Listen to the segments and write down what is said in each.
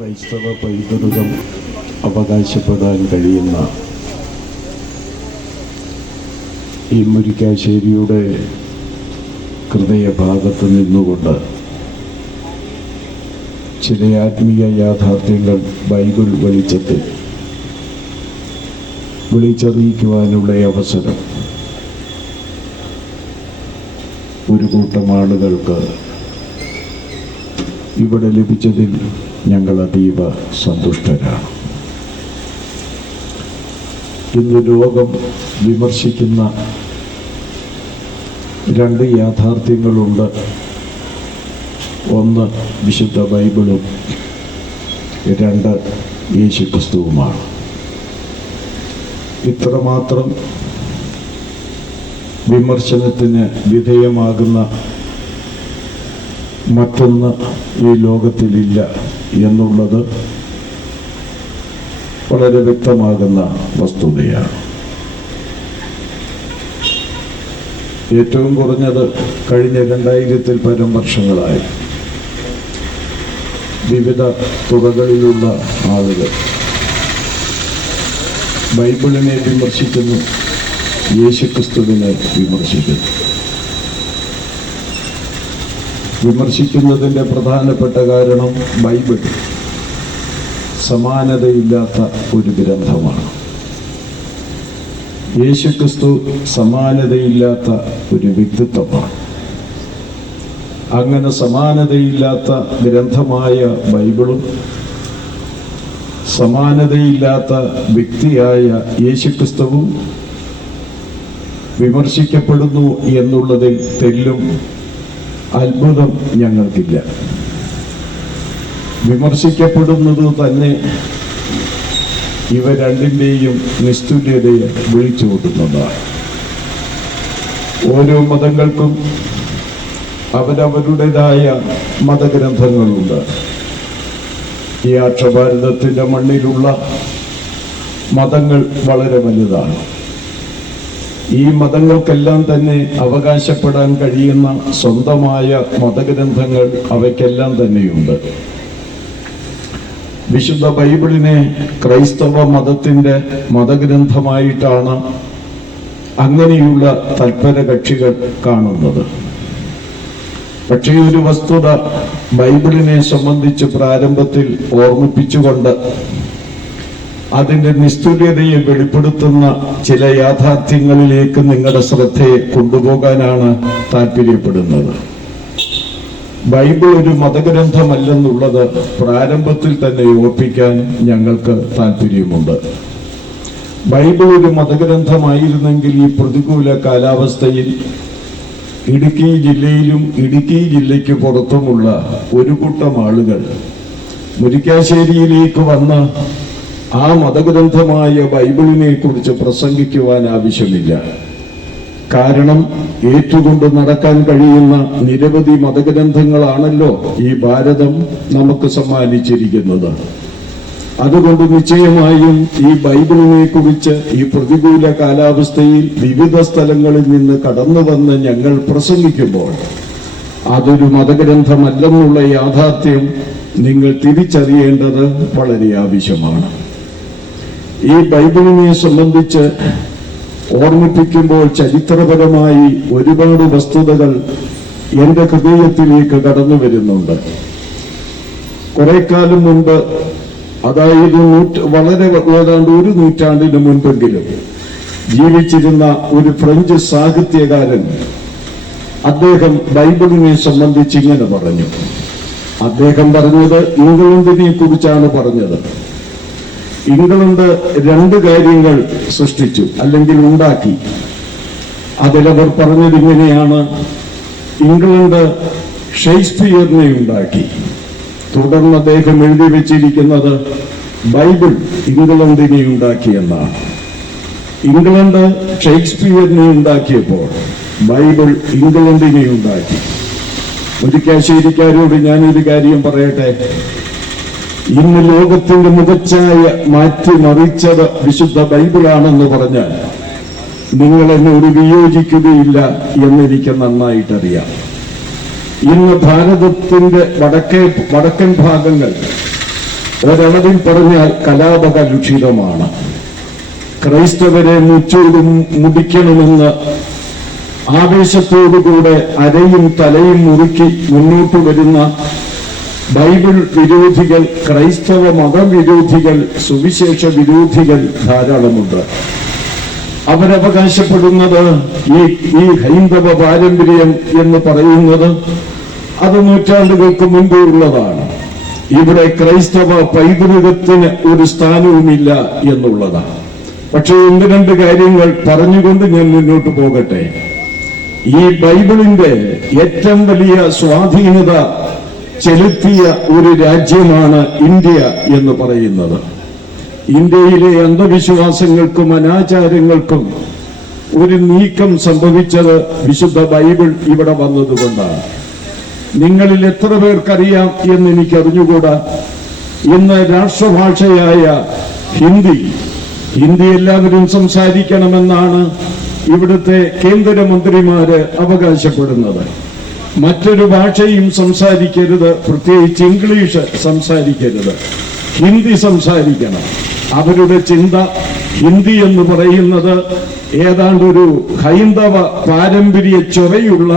ക്രൈസ്തവ പൈതൃകം അവകാശപ്പെടാൻ കഴിയുന്ന ഈ മുരിക്കാശ്ശേരിയുടെ ഹൃദയഭാഗത്ത് നിന്നുകൊണ്ട് ചില ആത്മീയ യാഥാർത്ഥ്യങ്ങൾ ബൈബിൾ വെളിച്ചത്തിൽ വിളിച്ചറിയിക്കുവാനുള്ള അവസരം ഒരു കൂട്ടം ആളുകൾക്ക് ഇവിടെ ലഭിച്ചതിൽ ഞങ്ങൾ അതീവ സന്തുഷ്ടരാണ്. ഇന്ന് ലോകം വിമർശിക്കുന്ന രണ്ട് യാഥാർത്ഥ്യങ്ങളുണ്ട്. ഒന്ന് വിശുദ്ധ ബൈബിളും, രണ്ട് യേശുക്രിസ്തുവുമാണ്. ഇത്രമാത്രം വിമർശനത്തിന് വിധേയമാകുന്ന മറ്റൊന്ന് ഈ ലോകത്തിലില്ല എന്നുള്ളത് വളരെ വ്യക്തമാകുന്ന വസ്തുതയാണ്. ഏറ്റവും കുറഞ്ഞത് കഴിഞ്ഞ 2000-ൽ പരം വർഷങ്ങളായി വിവിധ തുറകളിലുള്ള ആളുകൾ ബൈബിളിനെ വിമർശിക്കുന്നു, യേശുക്രിസ്തുവിനെ വിമർശിക്കുന്നു. വിമർശിക്കുന്നതിൻ്റെ പ്രധാനപ്പെട്ട കാരണം ബൈബിൾ സമാനതയില്ലാത്ത ഒരു ഗ്രന്ഥമാണ്. യേശുക്രിസ്തു സമാനതയില്ലാത്ത ഒരു വ്യക്തിത്വമാണ്. അങ്ങനെ സമാനതയില്ലാത്ത ഗ്രന്ഥമായ ബൈബിളും സമാനതയില്ലാത്ത വ്യക്തിയായ യേശുക്രിസ്തുവും വിമർശിക്കപ്പെടുന്നു എന്നുള്ളതിൽ തെല്ലും അത്ഭുതം ഞങ്ങൾക്കില്ല. വിമർശിക്കപ്പെടുന്നത് തന്നെ ഇവ രണ്ടിൻ്റെയും നിസ്തുല്യതയെ വിളിച്ചു കൂട്ടുന്നതാണ്. ഓരോ മതങ്ങൾക്കും അവരവരുടേതായ മതഗ്രന്ഥങ്ങളുണ്ട്. ഈ ആക്ഷഭാരതത്തിൻ്റെ മണ്ണിലുള്ള മതങ്ങൾ വളരെ വലുതാണ്. ഈ മതങ്ങൾക്കെല്ലാം തന്നെ അവകാശപ്പെടാൻ കഴിയുന്ന സ്വന്തമായ മതഗ്രന്ഥങ്ങൾ അവയ്ക്കെല്ലാം തന്നെയുണ്ട്. വിശുദ്ധ ബൈബിളിനെ ക്രൈസ്തവ മതത്തിൻ്റെ മതഗ്രന്ഥമായിട്ടാണ് അങ്ങനെയുള്ള തൽപര കക്ഷികൾ കാണുന്നത്. പക്ഷേ ഒരു വസ്തുത ബൈബിളിനെ സംബന്ധിച്ച് പ്രാരംഭത്തിൽ ഓർമ്മിപ്പിച്ചുകൊണ്ട് അതിൻ്റെ നിസ്തുല്യതയെ വെളിപ്പെടുത്തുന്ന ചില യാഥാർത്ഥ്യങ്ങളിലേക്ക് നിങ്ങളുടെ ശ്രദ്ധയെ കൊണ്ടുപോകാനാണ് താല്പര്യപ്പെടുന്നത്. ബൈബിൾ ഒരു മതഗ്രന്ഥമല്ലെന്നുള്ളത് പ്രാരംഭത്തിൽ തന്നെ ഓർപ്പിക്കാൻ ഞങ്ങൾക്ക് താല്പര്യമുണ്ട്. ബൈബിൾ ഒരു മതഗ്രന്ഥമായിരുന്നെങ്കിൽ ഈ പ്രതികൂല കാലാവസ്ഥയിൽ ഇടുക്കി ജില്ലയിലും ഇടുക്കി ജില്ലയ്ക്ക് പുറത്തുമുള്ള ഒരു കൂട്ടം ആളുകൾ മുരിക്കാശ്ശേരിയിലേക്ക് വന്ന് ആ മതഗ്രന്ഥമായ ബൈബിളിനെ കുറിച്ച് പ്രസംഗിക്കുവാൻ ആവശ്യമില്ല. കാരണം ഏറ്റുകൊണ്ട് നടക്കാൻ കഴിയുന്ന നിരവധി മതഗ്രന്ഥങ്ങളാണല്ലോ ഈ ഭാരതം നമുക്ക് സമ്മാനിച്ചിരിക്കുന്നത്. അതുകൊണ്ട് നിശ്ചയമായും ഈ ബൈബിളിനെ കുറിച്ച് ഈ പ്രതികൂല കാലാവസ്ഥയിൽ വിവിധ സ്ഥലങ്ങളിൽ നിന്ന് കടന്നു വന്ന് ഞങ്ങൾ പ്രസംഗിക്കുമ്പോൾ അതൊരു മതഗ്രന്ഥമല്ലെന്നുള്ള യാഥാർത്ഥ്യം നിങ്ങൾ തിരിച്ചറിയേണ്ടത് വളരെ ആവശ്യമാണ്. ഈ ബൈബിളിനെ സംബന്ധിച്ച് ഓർമ്മിപ്പിക്കുമ്പോൾ ചരിത്രപരമായി ഒരുപാട് വസ്തുതകൾ എൻ്റെ ഹൃദയത്തിലേക്ക് കടന്നു വരുന്നുണ്ട്. കുറെ കാലം മുൻപ്, അതായത് വളരെ ഏതാണ്ട് ഒരു നൂറ്റാണ്ടിന് മുൻപെങ്കിലും ജീവിച്ചിരുന്ന ഒരു ഫ്രഞ്ച് സാഹിത്യകാരൻ അദ്ദേഹം ബൈബിളിനെ സംബന്ധിച്ച് ഇങ്ങനെ പറഞ്ഞു. അദ്ദേഹം പറഞ്ഞത് ഇംഗ്ലണ്ടിനെ കുറിച്ചാണ് പറഞ്ഞത്. ഇംഗ്ലണ്ട് രണ്ട് കാര്യങ്ങൾ സൃഷ്ടിച്ചു, അല്ലെങ്കിൽ ഉണ്ടാക്കി. അതിലവർ പറഞ്ഞത് ഇങ്ങനെയാണ്: ഇംഗ്ലണ്ട് ഷേക്സ്പിയറിനെ ഉണ്ടാക്കി. തുടർന്ന് അദ്ദേഹം എഴുതി വെച്ചിരിക്കുന്നത് ബൈബിൾ ഇംഗ്ലണ്ടിനെ ഉണ്ടാക്കിയെന്നാണ്. ഇംഗ്ലണ്ട് ഷേക്സ്പിയറിനെ ഉണ്ടാക്കിയപ്പോൾ ബൈബിൾ ഇംഗ്ലണ്ടിനെ ഉണ്ടാക്കി. മുരിക്കാശ്ശേരിക്കാരോട് ഞാനൊരു കാര്യം പറയട്ടെ. ഇന്ന് ലോകത്തിന്റെ മുഖച്ഛായ മാറ്റിമറിച്ചത് വിശുദ്ധ ബൈബിളാണെന്ന് പറഞ്ഞാൽ നിങ്ങൾ എന്നോട് വിയോജിക്കുകയില്ല എന്നെനിക്ക് നന്നായിട്ടറിയാം. ഇന്ന് ഭാരതത്തിന്റെ വടക്കൻ ഭാഗങ്ങൾ ഒരളവിൽ പറഞ്ഞാൽ കലാപകലുഷിതമാണ്. ക്രൈസ്തവരെ മുച്ചൂടും മുടിക്കണമെന്ന് ആവേശത്തോടുകൂടെ അരയും തലയും മുറുക്കി മുന്നോട്ട് വരുന്ന ബൈബിൾ വിരോധികൾ, ക്രൈസ്തവ മതവിരോധികൾ, സുവിശേഷ വിരോധികൾ ധാരാളമുണ്ട്. അവരവകാശപ്പെടുന്നത് ഈ ഹൈന്ദവ പാരമ്പര്യം എന്ന് പറയുന്നത് അത് നൂറ്റാണ്ടുകൾക്ക് മുമ്പ് ഉള്ളതാണ്. ഇവിടെ ക്രൈസ്തവ പൈതൃകത്തിന് ഒരു സ്ഥാനവുമില്ല എന്നുള്ളതാണ്. പക്ഷെ ഒന്ന് രണ്ട് കാര്യങ്ങൾ പറഞ്ഞുകൊണ്ട് ഞാൻ മുന്നോട്ട് പോകട്ടെ. ഈ ബൈബിളിന്റെ ഏറ്റവും വലിയ സ്വാധീനത ചെലുത്തിയ ഒരു രാജ്യമാണ് ഇന്ത്യ എന്ന് പറയുന്നത്. ഇന്ത്യയിലെ അന്ധവിശ്വാസങ്ങൾക്കും അനാചാരങ്ങൾക്കും ഒരു നീക്കം സംഭവിച്ചത് വിശുദ്ധ ബൈബിൾ ഇവിടെ വന്നതുകൊണ്ടാണ്. നിങ്ങളിൽ എത്ര പേർക്കറിയാം എന്ന് എനിക്കറിഞ്ഞുകൂടാ, ഇന്ന് രാഷ്ട്രഭാഷയായ ഹിന്ദി എല്ലാവരും സംസാരിക്കണമെന്നാണ് ഇവിടുത്തെ കേന്ദ്രമന്ത്രിമാര് അവകാശപ്പെടുന്നത്. മറ്റൊരു ഭാഷയും സംസാരിക്കരുത്, പ്രത്യേകിച്ച് ഇംഗ്ലീഷ് സംസാരിക്കരുത്, ഹിന്ദി സംസാരിക്കണം. അവരുടെ ചിന്ത ഹിന്ദി എന്ന് പറയുന്നത് ഏതാണ്ടൊരു ഹൈന്ദവ പാരമ്പര്യ ചൊറയുള്ള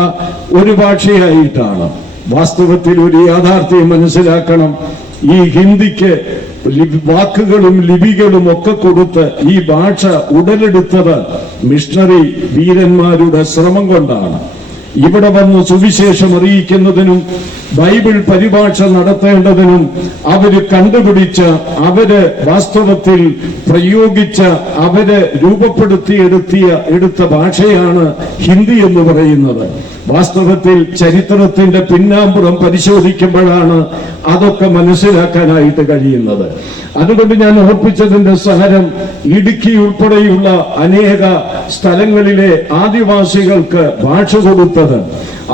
ഒരു ഭാഷയായിട്ടാണ്. വാസ്തവത്തിൽ ഒരു യാഥാർത്ഥ്യം മനസ്സിലാക്കണം. ഈ ഹിന്ദിക്ക് വാക്കുകളും ലിപികളും ഒക്കെ കൊടുത്ത് ഈ ഭാഷ ഉടലെടുത്തത് മിഷണറി വീരന്മാരുടെ ശ്രമം കൊണ്ടാണ്. ഇവിടെ വന്ന് സുവിശേഷം അറിയിക്കുന്നതിനും ബൈബിൾ പരിഭാഷ നടത്തേണ്ടതിനും അവര് കണ്ടുപിടിച്ച, അവര് വാസ്തവത്തിൽ പ്രയോഗിച്ച, അവര് എടുത്ത ഭാഷയാണ് ഹിന്ദി എന്ന് പറയുന്നത്. വാസ്തവത്തിൽ ചരിത്രത്തിന്റെ പിന്നാമ്പുറം പരിശോധിക്കുമ്പോഴാണ് അതൊക്കെ മനസ്സിലാക്കാനായിട്ട് കഴിയുന്നത്. അതുകൊണ്ട് ഞാൻ ഓർപ്പിച്ചതിന്റെ സാരം, ഇടുക്കി ഉൾപ്പെടെയുള്ള അനേക സ്ഥലങ്ങളിലെ ആദിവാസികൾക്ക് ഭാഷ കൊടുത്തത്,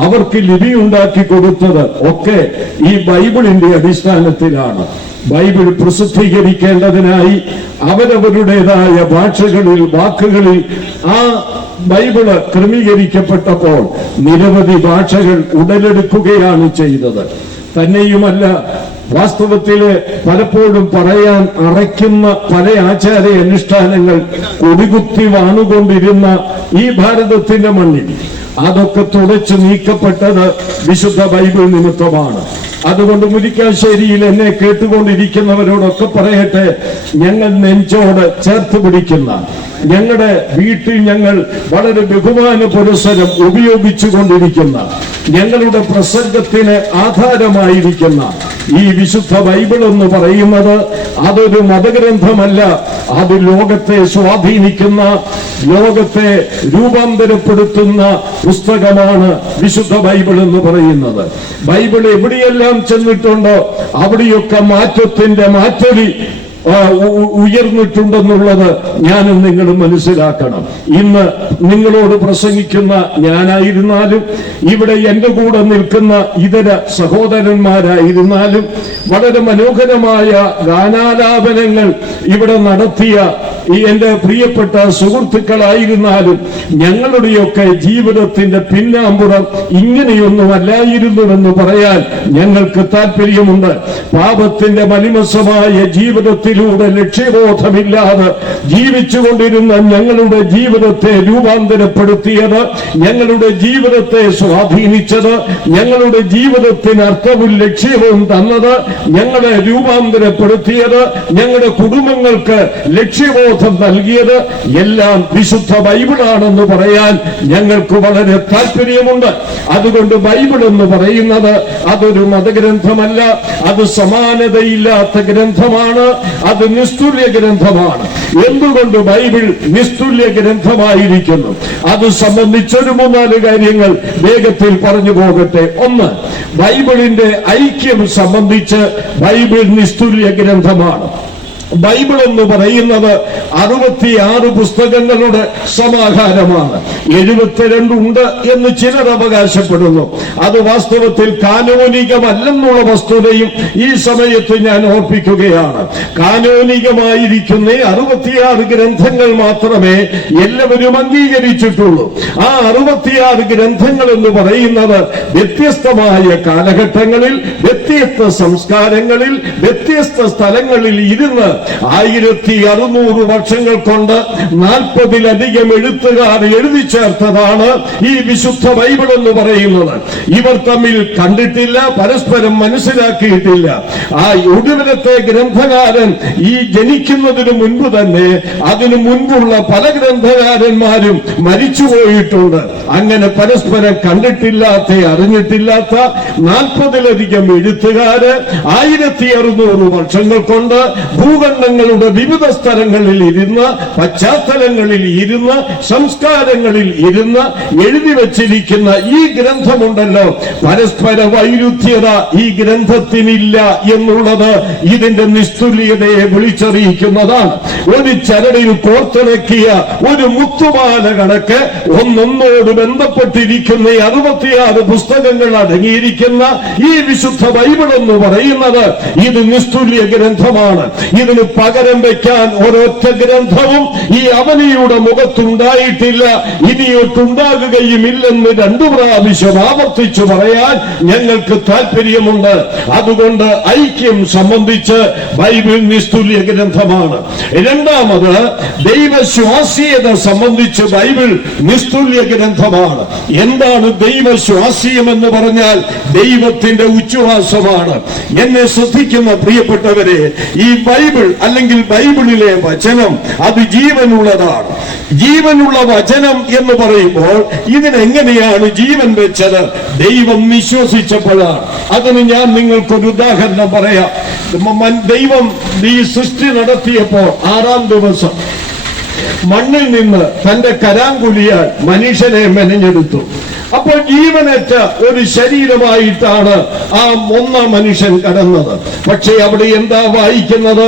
അവർക്ക് ലിപി ഉണ്ടാക്കി കൊടുത്തത് ഒക്കെ ഈ ബൈബിളിന്റെ അടിസ്ഥാനത്തിലാണ്. ബൈബിൾ പ്രസിദ്ധീകരിക്കേണ്ടതിനായി അവരവരുടേതായ ഭാഷകളിൽ, വാക്കുകളിൽ ആ ബൈബിള് ക്രമീകരിക്കപ്പെട്ടപ്പോൾ നിരവധി ഭാഷകൾ ഉടലെടുക്കുകയാണ് ചെയ്തത്. തന്നെയുമല്ല, വാസ്തവത്തില് പലപ്പോഴും പറയാൻ അറയ്ക്കുന്ന പല ആചാര അനുഷ്ഠാനങ്ങൾ കൊടികുത്തി വാണുകൊണ്ടിരുന്ന ഈ ഭാരതത്തിന്റെ മണ്ണിൽ അതൊക്കെ തുടച്ചു നീക്കപ്പെട്ടത് വിശുദ്ധ ബൈബിൾ നിമിത്തമാണ്. അതുകൊണ്ട് മുരിക്കാശ്ശേരിയിൽ എന്നെ കേട്ടുകൊണ്ടിരിക്കുന്നവരോടൊക്കെ പറയട്ടെ, ഞങ്ങൾ നെഞ്ചോട് ചേർത്ത് പിടിക്കുന്ന, ഞങ്ങളുടെ വീട്ടിൽ ഞങ്ങൾ വളരെ ബഹുമാന പുരസ്സരം ഉപയോഗിച്ചുകൊണ്ടിരിക്കുന്ന, ഞങ്ങളുടെ പ്രസംഗത്തിന് ആധാരമായിരിക്കുന്ന ഈ വിശുദ്ധ ബൈബിൾ എന്ന് പറയുന്നത് അതൊരു മതഗ്രന്ഥമല്ല, അത് ലോകത്തെ സ്വാധീനിക്കുന്ന, ലോകത്തെ രൂപാന്തരപ്പെടുത്തുന്ന പുസ്തകമാണ് വിശുദ്ധ ബൈബിൾ എന്ന് പറയുന്നത്. ബൈബിൾ എവിടെയെല്ലാം ചെന്നിട്ടുണ്ടോ അവിടെയൊക്കെ മാറ്റത്തിന്റെ മാറ്റൊലി ഉയർന്നിട്ടുണ്ടെന്നുള്ളത് ഞാനും നിങ്ങളും മനസ്സിലാക്കണം. ഇന്ന് നിങ്ങളോട് പ്രസംഗിക്കുന്ന ഞാനായിരുന്നാലും, ഇവിടെ എന്റെ കൂടെ നിൽക്കുന്ന ഇതര സഹോദരന്മാരായിരുന്നാലും, വളരെ മനോഹരമായ ഗാനാലാപനങ്ങൾ ഇവിടെ നടത്തിയ ഈ എന്റെ പ്രിയപ്പെട്ട സുഹൃത്തുക്കളായിരുന്നാലും, ഞങ്ങളുടെയൊക്കെ ജീവിതത്തിന്റെ പിന്നാമ്പുറം ഇങ്ങനെയൊന്നുമല്ലായിരുന്നുവെന്ന് പറയാൻ ഞങ്ങൾക്ക് താല്പര്യമുണ്ട്. പാപത്തിന്റെ മലിമസമായ ജീവിതത്തിലൂടെ ലക്ഷ്യബോധമില്ലാതെ ജീവിച്ചുകൊണ്ടിരുന്ന ഞങ്ങളുടെ ജീവിതത്തെ രൂപാന്തരപ്പെടുത്തിയത്, ഞങ്ങളുടെ ജീവിതത്തെ സ്വാധീനിച്ചത്, ഞങ്ങളുടെ ജീവിതത്തിന് അർത്ഥവും ലക്ഷ്യവും തന്നത്, ഞങ്ങളെ രൂപാന്തരപ്പെടുത്തിയത്, ഞങ്ങളുടെ കുടുംബങ്ങൾക്ക് ലക്ഷ്യബോധം നൽകിയത് എല്ലാം വിശുദ്ധ ബൈബിളാണെന്ന് പറയാൻ ഞങ്ങൾക്ക് വളരെ താല്പര്യമുണ്ട്. അതുകൊണ്ട് ബൈബിൾ എന്ന് പറയുന്നത് അതൊരു മതഗ്രന്ഥമല്ല, അത് സമാനതയില്ലാത്ത ഗ്രന്ഥമാണ്, അത് നിസ്തുല്യ ഗ്രന്ഥമാണ്. എന്തുകൊണ്ട് ബൈബിൾ നിസ്തുല്യ ഗ്രന്ഥമായിരിക്കുന്നു? അത് സംബന്ധിച്ചൊരു 3-4 കാര്യങ്ങൾ വേഗത്തിൽ പറഞ്ഞു പോകട്ടെ. ഒന്ന്, ബൈബിളിന്റെ ഐക്യം സംബന്ധിച്ച് ബൈബിൾ നിസ്തുല്യ ഗ്രന്ഥമാണ്. ബൈബിൾ എന്ന് പറയുന്നത് 66 പുസ്തകങ്ങളുടെ സമാഹാരമാണ്. 72 ഉണ്ട് എന്ന് ചിലർ അവകാശപ്പെടുന്നു. അത് വാസ്തവത്തിൽ കാനോനികമല്ലെന്നുള്ള വസ്തുതയും ഈ സമയത്ത് ഞാൻ ഓർപ്പിക്കുകയാണ്. കാനോനികമായിരിക്കുന്ന 66 ഗ്രന്ഥങ്ങൾ മാത്രമേ എല്ലാവരും അംഗീകരിച്ചിട്ടുള്ളൂ. ആ 66 ഗ്രന്ഥങ്ങൾ എന്ന് പറയുന്നത് വ്യത്യസ്തമായ കാലഘട്ടങ്ങളിൽ, വ്യത്യസ്ത സംസ്കാരങ്ങളിൽ, വ്യത്യസ്ത സ്ഥലങ്ങളിൽ ഇരുന്ന് 1600 വർഷങ്ങൾ കൊണ്ട് 40-ലധികം എഴുത്തുകാർ എഴുതി ചേർത്തതാണ് ഈ വിശുദ്ധ ബൈബിൾ എന്ന് പറയുന്നത്. ഇവർ തമ്മിൽ കണ്ടിട്ടില്ല, പരസ്പരം മനസ്സിലാക്കിയിട്ടില്ല. ആ ഒടുവിലത്തെ ഗ്രന്ഥകാരൻ ഈ ജനിക്കുന്നതിന് മുൻപ് തന്നെ അതിനു മുൻപുള്ള പല ഗ്രന്ഥകാരന്മാരും മരിച്ചുപോയിട്ടുണ്ട്. അങ്ങനെ പരസ്പരം കണ്ടിട്ടില്ലാത്ത, അറിഞ്ഞിട്ടില്ലാത്ത 40-ലധികം എഴുത്തുകാര് 1600 വർഷങ്ങൾ കൊണ്ട് ഭൂഖണ്ഡങ്ങളുടെ വിവിധ സ്ഥലങ്ങളിൽ ഇരുന്ന്, പശ്ചാത്തലങ്ങളിൽ ഇരുന്ന്, സംസ്കാരങ്ങളിൽ ഇരുന്ന് എഴുതി വച്ചിരിക്കുന്ന ഈ ഗ്രന്ഥമുണ്ടല്ലോ, പരസ്പര വൈരുദ്ധ്യത ഈ ഗ്രന്ഥത്തിനില്ല എന്നുള്ളത് ഇതിന്റെ നിസ്തുല്യതയെ വിളിച്ചറിയിക്കുന്നതാണ്. ഒരു ചരടിൽ കോർത്തിണക്കിയ ഒരു മുത്തുമാല കണക്ക് ഒന്നൊന്നോട് ബന്ധപ്പെട്ടിരിക്കുന്ന 66 പുസ്തകങ്ങൾ അടങ്ങിയിരിക്കുന്ന ഈ വിശുദ്ധ ബൈബിൾ എന്ന് പറയുന്നത് ഇത് നിസ്തുല്യ ഗ്രന്ഥമാണ്. ഇതിന് പകരം വെക്കാൻ ഒരൊറ്റ ഗ്രന്ഥവും ഈ അവനിയുടെ മുഖത്തുണ്ടായിട്ടില്ല, ഇനിയൊട്ടുണ്ടാകുകയുമില്ലെന്ന് 2 പ്രാവശ്യം ആവർത്തിച്ചു പറയാൻ ഞങ്ങൾക്ക് താല്പര്യമുണ്ട്. അതുകൊണ്ട് ഐക്യം സംബന്ധിച്ച് ബൈബിൾ നിസ്തുല്യ ഗ്രന്ഥമാണ്. രണ്ടാമത്, ദൈവശ്വാസീയത സംബന്ധിച്ച് ബൈബിൾ നിസ്തുല്യ ഗ്രന്ഥമാണ്. എന്താണ് ദൈവശ്വാസീയം എന്ന് പറഞ്ഞാൽ? ദൈവത്തിന്റെ ഉച്ഛ്വാസമാണ്. എന്നെ ശ്രദ്ധിക്കുന്ന പ്രിയപ്പെട്ടവരെ, ഈ ബൈബിൾ അല്ലെങ്കിൽ ബൈബിളിലെ വചനം അത് ജീവനുള്ളതാണ്. ജീവനുള്ള വചനം എന്ന് പറയുമ്പോൾ ഇതിനെങ്ങനെയാണ് ജീവൻ വെച്ചത്? ദൈവം നിശ്വസിച്ചപ്പോഴാണ്. അതിന് ഞാൻ നിങ്ങൾക്കൊരു ഉദാഹരണം പറയാം. ദൈവം ഈ സൃഷ്ടി നടത്തിയപ്പോൾ 6-ാം ദിവസം മണ്ണിൽ നിന്ന് തന്റെ കരാങ്കുലിയാൽ മനുഷ്യനെ മെനഞ്ഞെടുത്തു. അപ്പോൾ ജീവനറ്റ ഒരു ശരീരമായിട്ടാണ് ആ ഒന്നാം മനുഷ്യൻ കടന്നത്. പക്ഷേ അവിടെ എന്താ വായിക്കുന്നത്?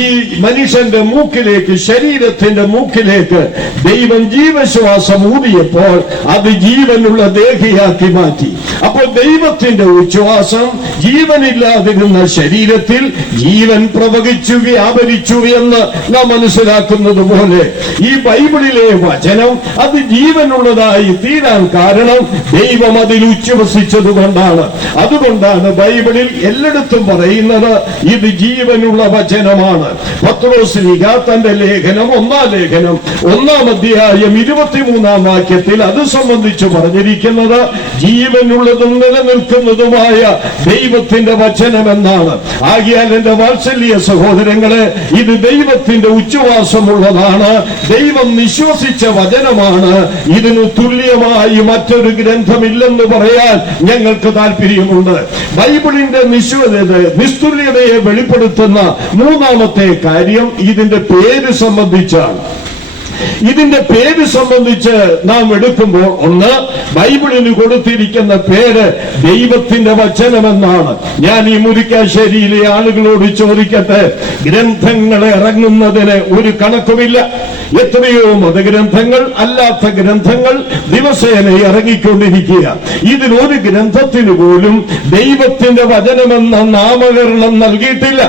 ഈ മനുഷ്യന്റെ മൂക്കിലേക്ക്, ശരീരത്തിന്റെ മൂക്കിലേക്ക് ദൈവം ജീവശ്വാസം ഊതിയപ്പോൾ അത് ജീവനുള്ള ദേഹിയാക്കി മാറ്റി. അപ്പോൾ ദൈവത്തിന്റെ ഉച്ഛ്വാസം ജീവനില്ലാതിരുന്ന ശരീരത്തിൽ ജീവൻ പ്രവഹിച്ചു, വ്യാപരിച്ചു എന്ന് നാം മനസ്സിലാക്കുന്നത് പോലെ ഈ ബൈബിളിലെ വചനം അത് ജീവനുള്ളതായി തീരാൻ കാരണം ദൈവം അതിൽ ഉച്ഛ്വസിച്ചത് കൊണ്ടാണ്. അതുകൊണ്ടാണ് ബൈബിളിൽ എല്ലായിടത്തും പറയുന്നത് ഇത് ജീവനുള്ള വചനമാണ്. പത്രോസ്ലീഹ തന്റെ ലേഖനം, 1-ാം ലേഖനം 1-ാം അധ്യായം 23-ാം വാക്യത്തിൽ അത് സംബന്ധിച്ച് പറഞ്ഞിരിക്കുന്നത് ജീവനുള്ളതും നിലനിൽക്കുന്നതുമായ ദൈവത്തിന്റെ വചനമെന്നാണ്. ആകയാൽ എന്റെ വാത്സല്യ സഹോദരങ്ങളെ, ഇത് ദൈവത്തിന്റെ ഉച്ഛ്വാസമുള്ളതാണ്, ദൈവം നിശ്വസിച്ച വചനമാണ്. ഇതിന് തുല്യമായി മറ്റൊരു ഗ്രന്ഥമില്ലെന്ന് പറയാൻ ഞങ്ങൾക്ക് താല്പര്യമുണ്ട്. ബൈബിളിന്റെ നിസ്തുല്യതയെ വെളിപ്പെടുത്തുന്ന 3-ാമത്തെ കാര്യം ഇതിന്റെ പേര് സംബന്ധിച്ചാണ്. ഇതിന്റെ പേര് സംബന്ധിച്ച് നാം എടുക്കുമ്പോൾ, ഒന്ന്, ബൈബിളിന് കൊടുത്തിരിക്കുന്ന പേര് ദൈവത്തിന്റെ വചനമെന്നാണ്. ഞാൻ ഈ മുരിക്കാശ്ശേരിയിലെ ആളുകളോട് ചോദിക്കട്ടെ, ഗ്രന്ഥങ്ങൾ ഇറങ്ങുന്നതിന് ഒരു കണക്കുമില്ല. എത്രയോ മതഗ്രന്ഥങ്ങൾ, അല്ലാത്ത ഗ്രന്ഥങ്ങൾ ദിവസേന ഇറങ്ങിക്കൊണ്ടിരിക്കുക. ഇതിനൊരു ഗ്രന്ഥത്തിന് പോലും ദൈവത്തിന്റെ വചനമെന്ന നാമകരണം നൽകിയിട്ടില്ല.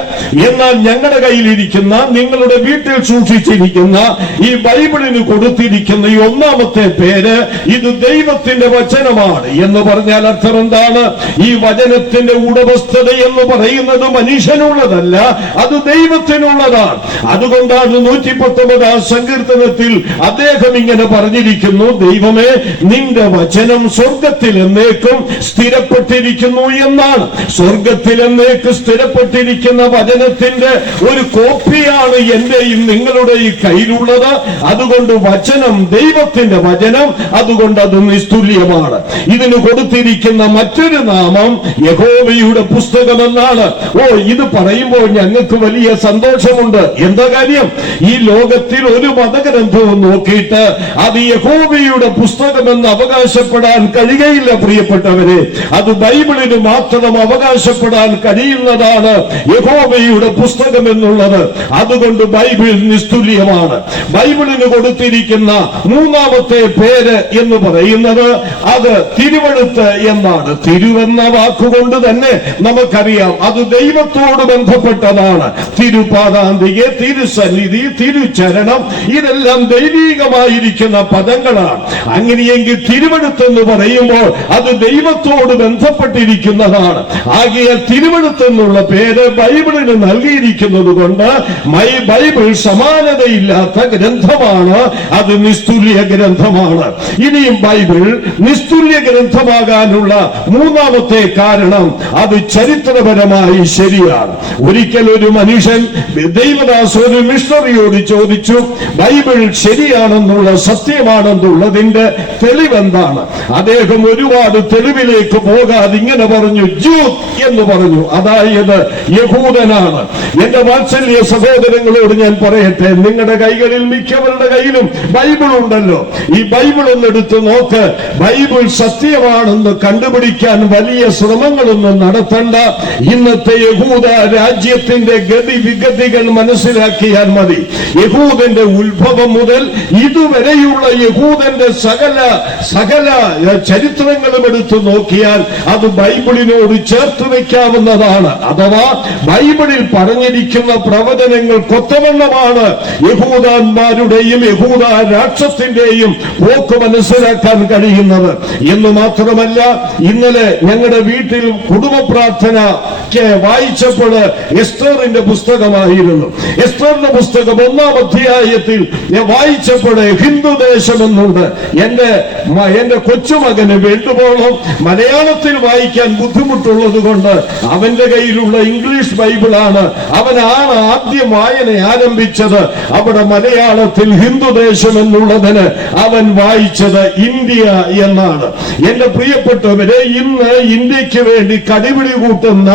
എന്നാൽ ഞങ്ങളുടെ കയ്യിലിരിക്കുന്ന, നിങ്ങളുടെ വീട്ടിൽ സൂക്ഷിച്ചിരിക്കുന്ന ഈ ബൈബിളിന് കൊടുത്തിരിക്കുന്ന ഈ 1-ാമത്തെ പേര് ഇത് ദൈവത്തിന്റെ വചനമാണ് എന്ന് പറഞ്ഞാൽ അർത്ഥം എന്താണ്? ഈ വചനത്തിന്റെ ഉടമസ്ഥത എന്ന് പറയുന്നത് മനുഷ്യനുള്ളതല്ല, അത് ദൈവത്തിനുള്ളതാണ്. അതുകൊണ്ടാണ് 119-ാം സങ്കീർത്തനത്തിൽ അദ്ദേഹം ഇങ്ങനെ പറഞ്ഞിരിക്കുന്നു, ദൈവമേ, നിന്റെ വചനം സ്വർഗത്തിൽ എന്നേക്കും സ്ഥിരപ്പെട്ടിരിക്കുന്നു എന്നാണ്. സ്വർഗത്തിൽ എന്നേക്കും സ്ഥിരപ്പെട്ടിരിക്കുന്ന വചനത്തിന്റെ ഒരു കോപ്പിയാണ് എന്റെയും നിങ്ങളുടെ ഈ കയ്യിലുള്ളത്. അതുകൊണ്ട് വചനം, ദൈവത്തിന്റെ വചനം, അതുകൊണ്ട് അത് നിസ്തുല്യമാണ്. ഇതിന് കൊടുത്തിരിക്കുന്ന മറ്റൊരു നാമം യഹോവയുടെ പുസ്തകമെന്നാണ്. ഇത് പറയുമ്പോൾ ഞങ്ങൾക്ക് വലിയ സന്തോഷമുണ്ട്. എന്താ കാര്യം? ഈ ലോകത്തിൽ ഒരു മതഗ്രന്ഥവും നോക്കിയിട്ട് അത് യഹോവയുടെ പുസ്തകമെന്ന് അവകാശപ്പെടാൻ കഴിയുകയില്ല പ്രിയപ്പെട്ടവരെ. അത് ബൈബിളിന് മാത്രം അവകാശപ്പെടാൻ കഴിയുന്നതാണ് യഹോവയുടെ പുസ്തകം എന്നുള്ളത്. അതുകൊണ്ട് ബൈബിൾ നിസ്തുല്യമാണ്. ബൈബിളിന് കൊടുത്തിരിക്കുന്ന മൂന്നാമത്തെ പേര് എന്ന് പറയുന്നത് അത് തിരുവെഴുത്ത് എന്നാണ്. തിരുവെന്ന വാക്കുകൊണ്ട് തന്നെ നമുക്കറിയാം അത് ദൈവത്തോട് ബന്ധപ്പെട്ടതാണ്. തിരുപാദാന്തികെ, തിരുസന്നിധി, തിരുചരണം, ഇതെല്ലാം ദൈവികമായിരിക്കുന്ന പദങ്ങളാണ്. അങ്ങനെയെങ്കിൽ തിരുവെഴുത്തെന്ന് പറയുമ്പോൾ അത് ദൈവത്തോട് ബന്ധപ്പെട്ടിരിക്കുന്നതാണ്. ആകയാൽ തിരുവെഴുത്തെന്നുള്ള പേര് ബൈബിളിന് നൽകിയിരിക്കുന്നത് കൊണ്ട് ബൈബിൾ സമാനതയില്ലാത്ത ഗ്രന്ഥമാണ്. അത് നിസ്തുല്യ ഗ്രന്ഥമാണ്. ഇനിയും ബൈബിൾ നിസ്തുല്യ ഗ്രന്ഥമാകാനുള്ള മൂന്നാമത്തെ കാരണം അത് ചരിത്രപരമായി ശരിയാണ്. ഒരിക്കൽ ഒരു മനുഷ്യൻ, ദൈവദാസ്, ഒരു മിഷണറിയോട് ചോദിച്ചു, ബൈബിൾ ശരിയാണെന്നുള്ള, സത്യമാണെന്നുള്ളതിന്റെ തെളിവെന്താണ്? അദ്ദേഹം ഒരുപാട് തെളിവിലേക്ക് പോകാതെ ഇങ്ങനെ പറഞ്ഞു, ജൂത് എന്ന് പറഞ്ഞു. അതായത് യഹൂദനാണ്. എന്റെ വാത്സല്യ സഹോദരങ്ങളോട് ഞാൻ പറയട്ടെ, നിങ്ങളുടെ കൈകളിൽ മിക്കവരുടെ കയ്യിലും ബൈബിൾ ഉണ്ടല്ലോ. ഈ ബൈബിൾ ഒന്നെടുത്ത് നോക്ക്. ബൈബിൾ സത്യമാണെന്ന് കണ്ടുപിടിക്കാൻ വലിയ ശ്രമങ്ങളൊന്നും നടത്തണ്ട. ഇന്നത്തെ യഹൂദ രാജ്യത്തിന്റെ ഗതിവിഗതികൾ മനസ്സിലാക്കിയാൽ മതി. യഹൂദന്റെ ഉത്ഭവം മുതൽ ഇതുവരെയുള്ള യഹൂദന്റെ സകല ചരിത്രങ്ങളും എടുത്തു നോക്കിയാൽ അത് ബൈബിളിനോട് ചേർത്ത് വയ്ക്കാവുന്നതാണ്. അഥവാ ബൈബിളിൽ പറഞ്ഞിരിക്കുന്ന പ്രവചനങ്ങൾ കൊത്തവണ്ണമാണ് യഹൂദന്മാരുടെയും യഹൂദ രാഷ്ട്രത്തിന്റെയും പോക്ക് മനസ്സിലാക്കാൻ കഴിയുന്നത്. എന്ന് മാത്രമല്ല, ഇന്നലെ ഞങ്ങളുടെ വീട്ടിൽ കുടുംബ പ്രാർത്ഥന വായിച്ചപ്പോൾ എസ്തറിന്റെ പുസ്തകമായിരുന്നു. എസ്തറിന്റെ പുസ്തകം 1-ാം അധ്യായത്തിൽ വായിച്ചപ്പോൾ ഹിന്ദു ദേശമെന്നുണ്ട്. എന്റെ കൊച്ചുമകന് വേണ്ടുവോളം മലയാളത്തിൽ വായിക്കാൻ ബുദ്ധിമുട്ടുള്ളത് കൊണ്ട് അവന്റെ കയ്യിലുള്ള ഇംഗ്ലീഷ് ബൈബിളാണ്. അവനാണ് ആദ്യം വായന ആരംഭിച്ചത്. അവിടെ മലയാളത്തിൽ ഹിന്ദു ദേശം എന്നുള്ളതിന് അവൻ വായിച്ചത് ഇന്ത്യ എന്നാണ്. എന്റെ പ്രിയപ്പെട്ടവരെ, ഇന്ന് ഇന്ത്യക്ക് വേണ്ടി കടിപിടി കൂട്ടുന്ന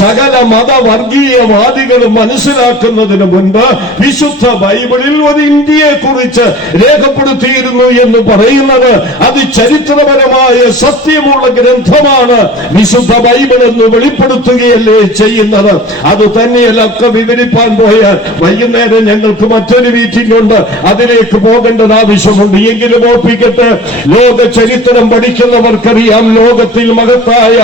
സകല മതവർഗീയവാദികളും മനസ്സിലാക്കുന്നതിന് മുൻപ് വിശുദ്ധ ബൈബിളിൽ ഒരു ഇന്ത്യയെ കുറിച്ച് രേഖപ്പെടുത്തിയിരുന്നു എന്ന് പറയുന്നത് അത് ചരിത്രപരമായ സത്യമുള്ള ഗ്രന്ഥമാണ്. വിശുദ്ധ ബൈബിൾ എന്ന് വെളിപ്പെടുത്തുകയല്ലേ ചെയ്യുന്നത്. അത് തന്നെയല്ല ഒക്കെ വിവരിപ്പാൻ പോയാൽ വൈകുന്നേരം ഞങ്ങൾക്ക് മറ്റൊരു മീറ്റിംഗ് ഉണ്ട്, അതിലേക്ക് പോകേണ്ടത് ആവശ്യമുണ്ട്. എങ്കിലും ഓർപ്പിക്കട്ടെ, ലോക ചരിത്രം പഠിക്കുന്നവർക്കറിയാം ലോകത്തിൽ മഹത്തായ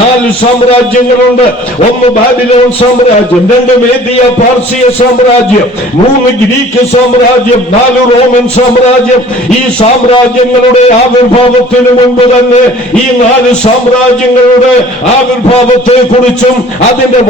4 സാമ്രാജ്യങ്ങളുണ്ട്. 1 ബാബിലോൺ സാമ്രാജ്യം, 2 മേദിയ പാർസിയ സാമ്രാജ്യം, 3 ഗ്രീക്ക് സാമ്രാജ്യം, 4 റോമൻ സാമ്രാജ്യം. ഈ സാമ്രാജ്യങ്ങളുടെ ആവിർഭാവത്തിന് മുൻപ് തന്നെ ഈ 4 സാമ്രാജ്യങ്ങളുടെ ആവിർഭാവത്തെ കുറിച്ചും അതിന്റെ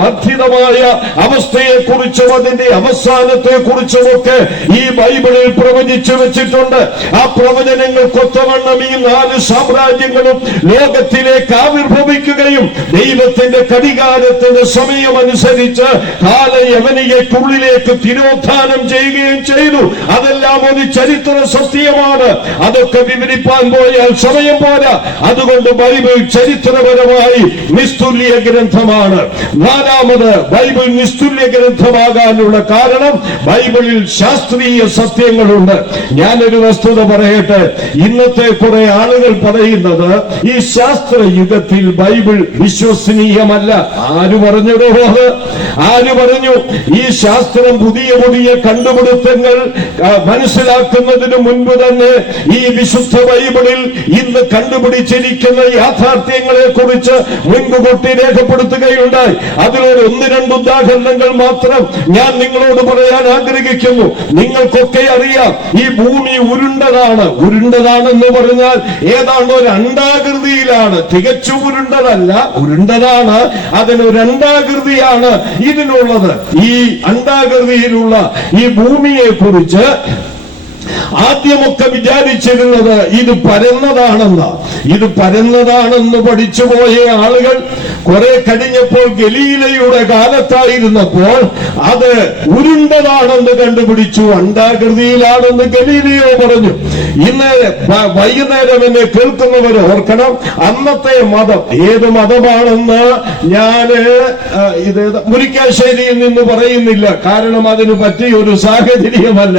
വർദ്ധിതമായ അവസ്ഥയെക്കുറിച്ചും അതിന്റെ അവസാനത്തെ കുറിച്ചുമൊക്കെ ഈ ബൈബിളിൽ പ്രവചിച്ചു വെച്ചിട്ടുണ്ട്. ആ പ്രവചനങ്ങൾ കൊത്തവണ്ണം ഈ 4 സാമ്രാജ്യങ്ങളും ലോകത്തിലേക്ക് ആവിർഭവിക്കുകയും ദൈവത്തിന്റെ കടികാരത്തിന്റെ സമയമനുസരിച്ച് കാലയവനികയ്ക്കുള്ളിലേക്ക് തിരോധാനം ചെയ്യുകയും ചെയ്തു. അതെല്ലാം ഒരു ചരിത്ര സത്യമാണ്. അതൊക്കെ വിവരിപ്പാൻ പോയാൽ സമയം പോരാ. അതുകൊണ്ട് ബൈബിൾ ചരിത്രപരമായി നിസ്തുല്യ ഗ്രന്ഥമാണ്. 4ാമത്, ബൈബിൾ നിസ്തുല്യ ഗ്രന്ഥമാകാനുള്ള കാരണം ബൈബിളിൽ ശാസ്ത്രീയ സത്യങ്ങളുണ്ട്. ഞാനൊരു വസ്തുത പറയട്ടെ. ഇന്നത്തെ കുറെ ആളുകൾ പറയുന്നത് ഈ ശാസ്ത്ര യുഗത്തിൽ ബൈബിൾ വിശ്വസനീയമല്ല. ആര് പറഞ്ഞത്? ആര് പറഞ്ഞു? ഈ ശാസ്ത്രം പുതിയ കണ്ടുപിടുത്തങ്ങൾ മനസ്സിലാക്കുന്നതിന് മുൻപ് തന്നെ ഈ വിശുദ്ധ ബൈബിളിൽ ഇന്ന് കണ്ടുപിടിച്ചിരിക്കുന്ന യാഥാർത്ഥ്യങ്ങളെ കുറിച്ച് മുൻകൂട്ടി രേഖപ്പെടുത്തുകയുണ്ടായി. അതിലൊരു 1-2 ഉദാഹരണങ്ങൾ മാത്രം ഞാൻ നിങ്ങളോട് പറയാൻ ആഗ്രഹിക്കുന്നു. നിങ്ങൾക്കൊക്കെ അറിയാം, ഈ ഭൂമി ഉരുണ്ടതാണെന്ന് പറഞ്ഞാൽ ഏതാണ്ട് ഒരു അണ്ഡാകൃതിയിലാണ്. തികച്ചു ഉരുണ്ടതല്ല, ഉരുണ്ടതാണ്. അതിനൊരു അണ്ഡാകൃതിയാണ് ഇതിനുള്ളത്. ഈ അണ്ഡാകൃതിയിലുള്ള ഈ ഭൂമിയെ കുറിച്ച് ആദ്യമൊക്കെ വിചാരിച്ചിരുന്നത് ഇത് പരന്നതാണെന്ന് പഠിച്ചുപോയ ആളുകൾ കുറെ കഴിഞ്ഞപ്പോൾ ഗലീലയുടെ കാലത്തായിരുന്നപ്പോൾ അത് ഉരുണ്ടതാണെന്ന് കണ്ടുപിടിച്ചു. അണ്ഡാകൃതിയിലാണെന്ന് ഗലീലയോ പറഞ്ഞു. ഇന്ന് വൈകുന്നേരം എന്നെ കേൾക്കുന്നവർ ഓർക്കണം, അന്നത്തെ മതം ഏത് മതമാണെന്ന് ഞാന് ഇത് മുരിക്കാശ്ശേരിയിൽ നിന്ന് പറയുന്നില്ല, കാരണം അതിന് പറ്റിയ ഒരു സാഹചര്യമല്ല.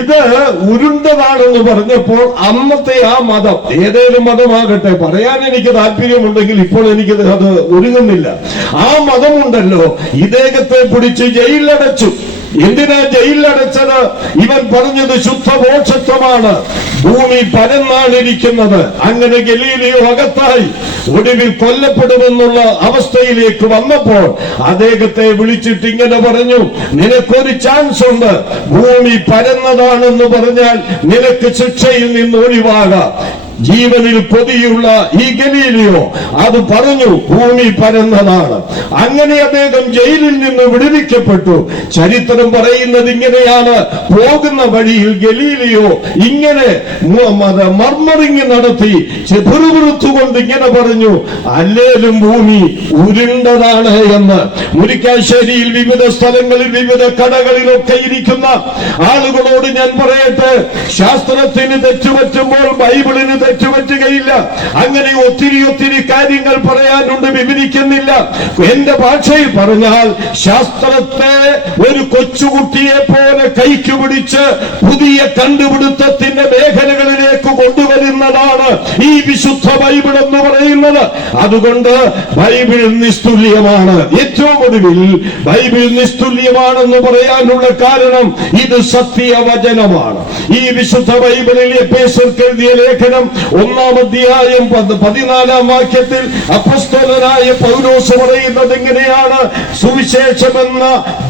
ഇത് ഉരുണ്ടതാണെന്ന് പറഞ്ഞപ്പോൾ അന്നത്തെ ആ മതം, ഏതേലും മതമാകട്ടെ, പറയാൻ എനിക്ക് താല്പര്യമുണ്ടെങ്കിൽ ഇപ്പോൾ എനിക്ക് അത് ഒരുങ്ങുന്നില്ല. ആ മതമുണ്ടല്ലോ, ഇദ്ദേഹത്തെ പിടിച്ച് ജയിലിലടച്ചു. എന്തിനാ ജയിലിലടച്ചത്? ഇവൻ പറഞ്ഞത് ശുദ്ധമോക്ഷത്വമാണ്, ഭൂമി പരന്നാണിരിക്കുന്നത്. അങ്ങനെ ഗലീലിയോ അകത്തായി ഒടുവിൽ കൊല്ലപ്പെടുമെന്നുള്ള അവസ്ഥയിലേക്ക് വന്നപ്പോൾ അദ്ദേഹത്തെ വിളിച്ചിട്ട് ഇങ്ങനെ പറഞ്ഞു, നിനക്കൊരു ചാൻസ് ഉണ്ട്, ഭൂമി പരന്നതാണെന്ന് പറഞ്ഞാൽ നിനക്ക് ശിക്ഷയിൽ നിന്ന് ഒഴിവാകാം. ജീവനിൽ കൊതിയുള്ള ഈ ഗലീലിയോ അത് പറഞ്ഞു, ഭൂമി പരന്നതാണ്. അങ്ങനെ അദ്ദേഹം ജയിലിൽ നിന്ന് വിടുവിക്കപ്പെട്ടു. ചരിത്രം പറയുന്നത് ഇങ്ങനെയാണ്, പോകുന്ന വഴിയിൽ ഗലീലിയോ ഇങ്ങനെ മർമറിങ് നടത്തി ചെറുപുറത്തുകൊണ്ട് ഇങ്ങനെ പറഞ്ഞു, അല്ലേലും ഭൂമി ഉരുണ്ടതാണ് എന്ന്. മുരിക്കാശ്ശേരിയിൽ വിവിധ സ്ഥലങ്ങളിൽ വിവിധ കടകളിലൊക്കെ ഇരിക്കുന്ന ആളുകളോട് ഞാൻ പറയട്ടെ, ശാസ്ത്രത്തിന് തെറ്റുപറ്റുമ്പോൾ ബൈബിളിന് തെറ്റുപറ്റുകയില്ല. അങ്ങനെ ഒത്തിരി കാര്യങ്ങൾ പറയാനുണ്ട്, വിവരിക്കുന്നില്ല. എന്റെ ഭാഷയിൽ പറഞ്ഞാൽ ശാസ്ത്രത്തെ ഒരു കൊച്ചുകുട്ടിയെ പോലെ കൈക്ക് പിടിച്ച് പുതിയ കണ്ടുപിടുത്തത്തിന്റെ മേഖലകളിലേക്ക് കൊണ്ടുവരുന്നതാണ് ഈ വിശുദ്ധ ബൈബിൾ എന്ന് പറയുന്നത്. അതുകൊണ്ട് ബൈബിൾ നിസ്തുല്യമാണ്. ഏറ്റവും ഒടുവിൽ ബൈബിൾ നിസ്തുല്യമാണെന്ന് പറയാനുള്ള കാരണം ഇത് സത്യവചനമാണ്. ഈ വിശുദ്ധ ബൈബിളിൽ എഫേസ്യർക്ക് എഴുതിയ ലേഖനം 1-ാം അധ്യായം 14-ാം വാക്യത്തിൽ അപ്പോസ്തലനായ പൗലോസ് പറയുന്നത് ഇങ്ങനെയാണ്, സുവിശേഷമെന്ന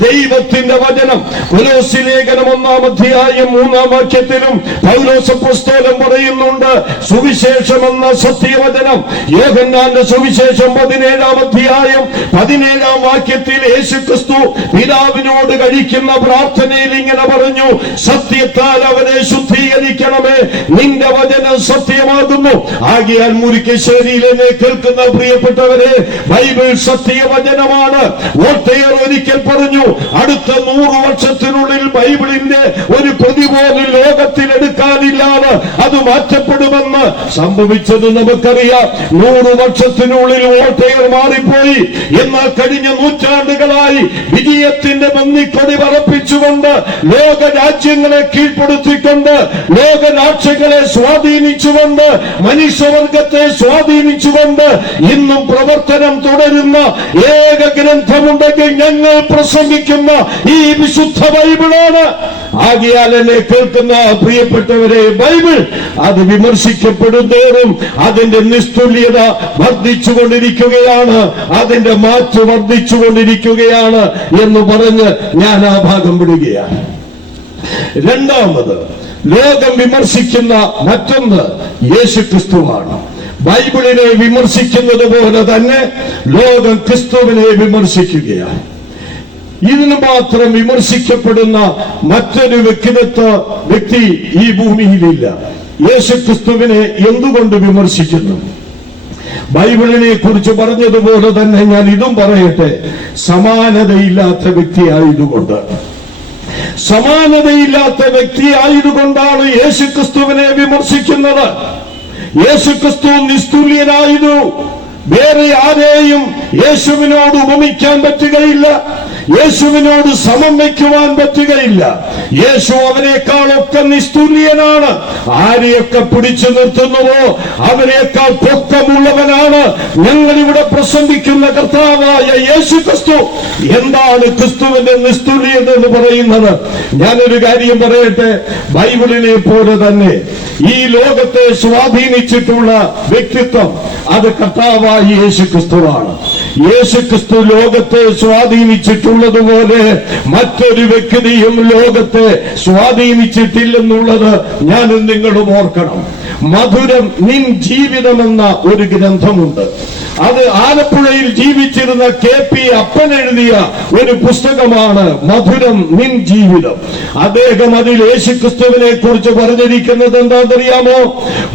ദൈവത്തിന്റെ വചനം. കൊലോസ്യ ലേഖനം 1-ാം അധ്യായം 3-ാം വാക്യത്തിലും പൗലോസ് അപ്പോസ്തലൻ പറയുന്നുണ്ട്, സുവിശേഷമെന്ന സത്യവചനം. യോഹന്നാന്റെ സുവിശേഷം 17-ാം അധ്യായം 17-ാം വാക്യത്തിൽ യേശുക്രിസ്തു പിതാവിനോട് കഴിക്കുന്ന പ്രാർത്ഥനയിൽ ഇങ്ങനെ പറഞ്ഞു, സത്യത്താൽ അവരെ ശുദ്ധീകരിക്കണമേ, നിന്റെ വചനം സത്യമാകുന്നു. ആകിയാൽ മുരിക്കാശ്ശേരിയിൽ എന്നെ കേൾക്കുന്ന പ്രിയപ്പെട്ടവരെ, ബൈബിൾ സത്യവചനമാണ്. വോൾട്ടയർ ഒരിക്കൽ പറഞ്ഞു, അടുത്ത 100 വർഷത്തിനുള്ളിൽ ബൈബിളിന്റെ ഒരു പ്രതി പോലും ലോകത്തിൽ എടുക്കാനില്ലാതെ അത് മാറ്റപ്പെടുമെന്ന്. സംഭവിച്ചത് നമുക്കറിയാം. 100 വർഷത്തിനുള്ളിൽ വോൾട്ടയർ മാറിപ്പോയി. എന്നാൽ കഴിഞ്ഞ നൂറ്റാണ്ടുകളായി വിജയത്തിന്റെ മന്നിക്കൊടി പറപ്പിച്ചുകൊണ്ട് ലോക രാജ്യങ്ങളെ കീഴ്പ്പെടുത്തിക്കൊണ്ട് ലോക രാജ്യങ്ങളെ സ്വാധീനിച്ചുകൊണ്ട് മനുഷ്യവർഗത്തെ സ്വാധീനിച്ചുകൊണ്ട് ഇന്നും പ്രവർത്തനം തുടരുന്ന ഏക ഗ്രന്ഥമുണ്ടെങ്കിൽ ഞങ്ങൾ പ്രസംഗിക്കുന്ന ഈ വിശുദ്ധ ബൈബിളാണ്. ആകിയാൽ എന്നെ കേൾക്കുന്ന പ്രിയപ്പെട്ടവരെ, ബൈബിൾ അത് വിമർശിക്കപ്പെടുന്നതോറും അതിന്റെ നിസ്തുല്യത വർദ്ധിച്ചുകൊണ്ടിരിക്കുകയാണ്, അതിന്റെ മാറ്റ് വർദ്ധിച്ചുകൊണ്ടിരിക്കുകയാണ് എന്ന് പറഞ്ഞ് ഞാൻ ആ ഭാഗം വിടുകയാണ്. രണ്ടാമത്, ലോകം വിമർശിക്കുന്ന മറ്റൊന്ന് യേശുക്രിസ്തുവാണ്. ബൈബിളിനെ വിമർശിക്കുന്നത് പോലെ തന്നെ ലോകം ക്രിസ്തുവിനെ വിമർശിക്കുകയാണ്. ഇതിന് മാത്രം വിമർശിക്കപ്പെടുന്ന മറ്റൊരു വ്യക്തി ഈ ഭൂമിയിലില്ല. യേശുക്രിസ്തുവിനെ എന്തുകൊണ്ട് വിമർശിക്കുന്നു? ബൈബിളിനെ കുറിച്ച് പറഞ്ഞതുപോലെ തന്നെ ഞാൻ ഇതും പറയട്ടെ, സമാനതയില്ലാത്ത വ്യക്തിയായതുകൊണ്ട്. സമാനതയില്ലാത്ത വ്യക്തിയായതുകൊണ്ടാണ് യേശുക്രിസ്തുവിനെ വിമർശിക്കുന്നത്. യേശുക്രിസ്തു നിസ്തുല്യനായിരുന്നു. വേറെ ആരെയും യേശുവിനോട് ഉപമിക്കാൻ പറ്റുകയില്ല, യേശുവിനോട് സമം വയ്ക്കുവാൻ പറ്റുകയില്ല. യേശു അവരെക്കാളൊക്കെ നിസ്തുല്യനാണ്. ആരെയൊക്കെ പിടിച്ചു നിർത്തുന്നുവോ അവരെക്കാൾ പൊക്കമുള്ളവനാണ് ഞങ്ങളിവിടെ പ്രസംഗിക്കുന്ന കർത്താവായ യേശുക്രിസ്തു. എന്താണ് ക്രിസ്തുവിന്റെ നിസ്തുല്യത എന്ന് പറയുന്നത്? ഞാനൊരു കാര്യം പറയട്ടെ, ബൈബിളിനെ പോലെ തന്നെ ഈ ലോകത്തെ സ്വാധീനിച്ചിട്ടുള്ള വ്യക്തിത്വം അത് കർത്താവായ യേശുക്രിസ്തുവാണ്. യേശുക്രിസ്തു ലോകത്തെ സ്വാധീനിച്ചിട്ടുള്ളതുപോലെ മറ്റൊരു വ്യക്തിയും ലോകത്തെ സ്വാധീനിച്ചിട്ടില്ലെന്നുള്ളത് ഞാനും നിങ്ങളും ഓർക്കണം. മധുരം നിൻ ജീവിതമെന്ന ഒരു ഗ്രന്ഥമുണ്ട്. അത് ആലപ്പുഴയിൽ ജീവിച്ചിരുന്ന KP അപ്പൻ എഴുതിയ ഒരു പുസ്തകമാണ് മധുരം നിൻ ജീവിതം. അദ്ദേഹം അതിൽ യേശുക്രിസ്തുവിനെ കുറിച്ച് പറഞ്ഞിരിക്കുന്നത് എന്താണെന്നറിയാമോ?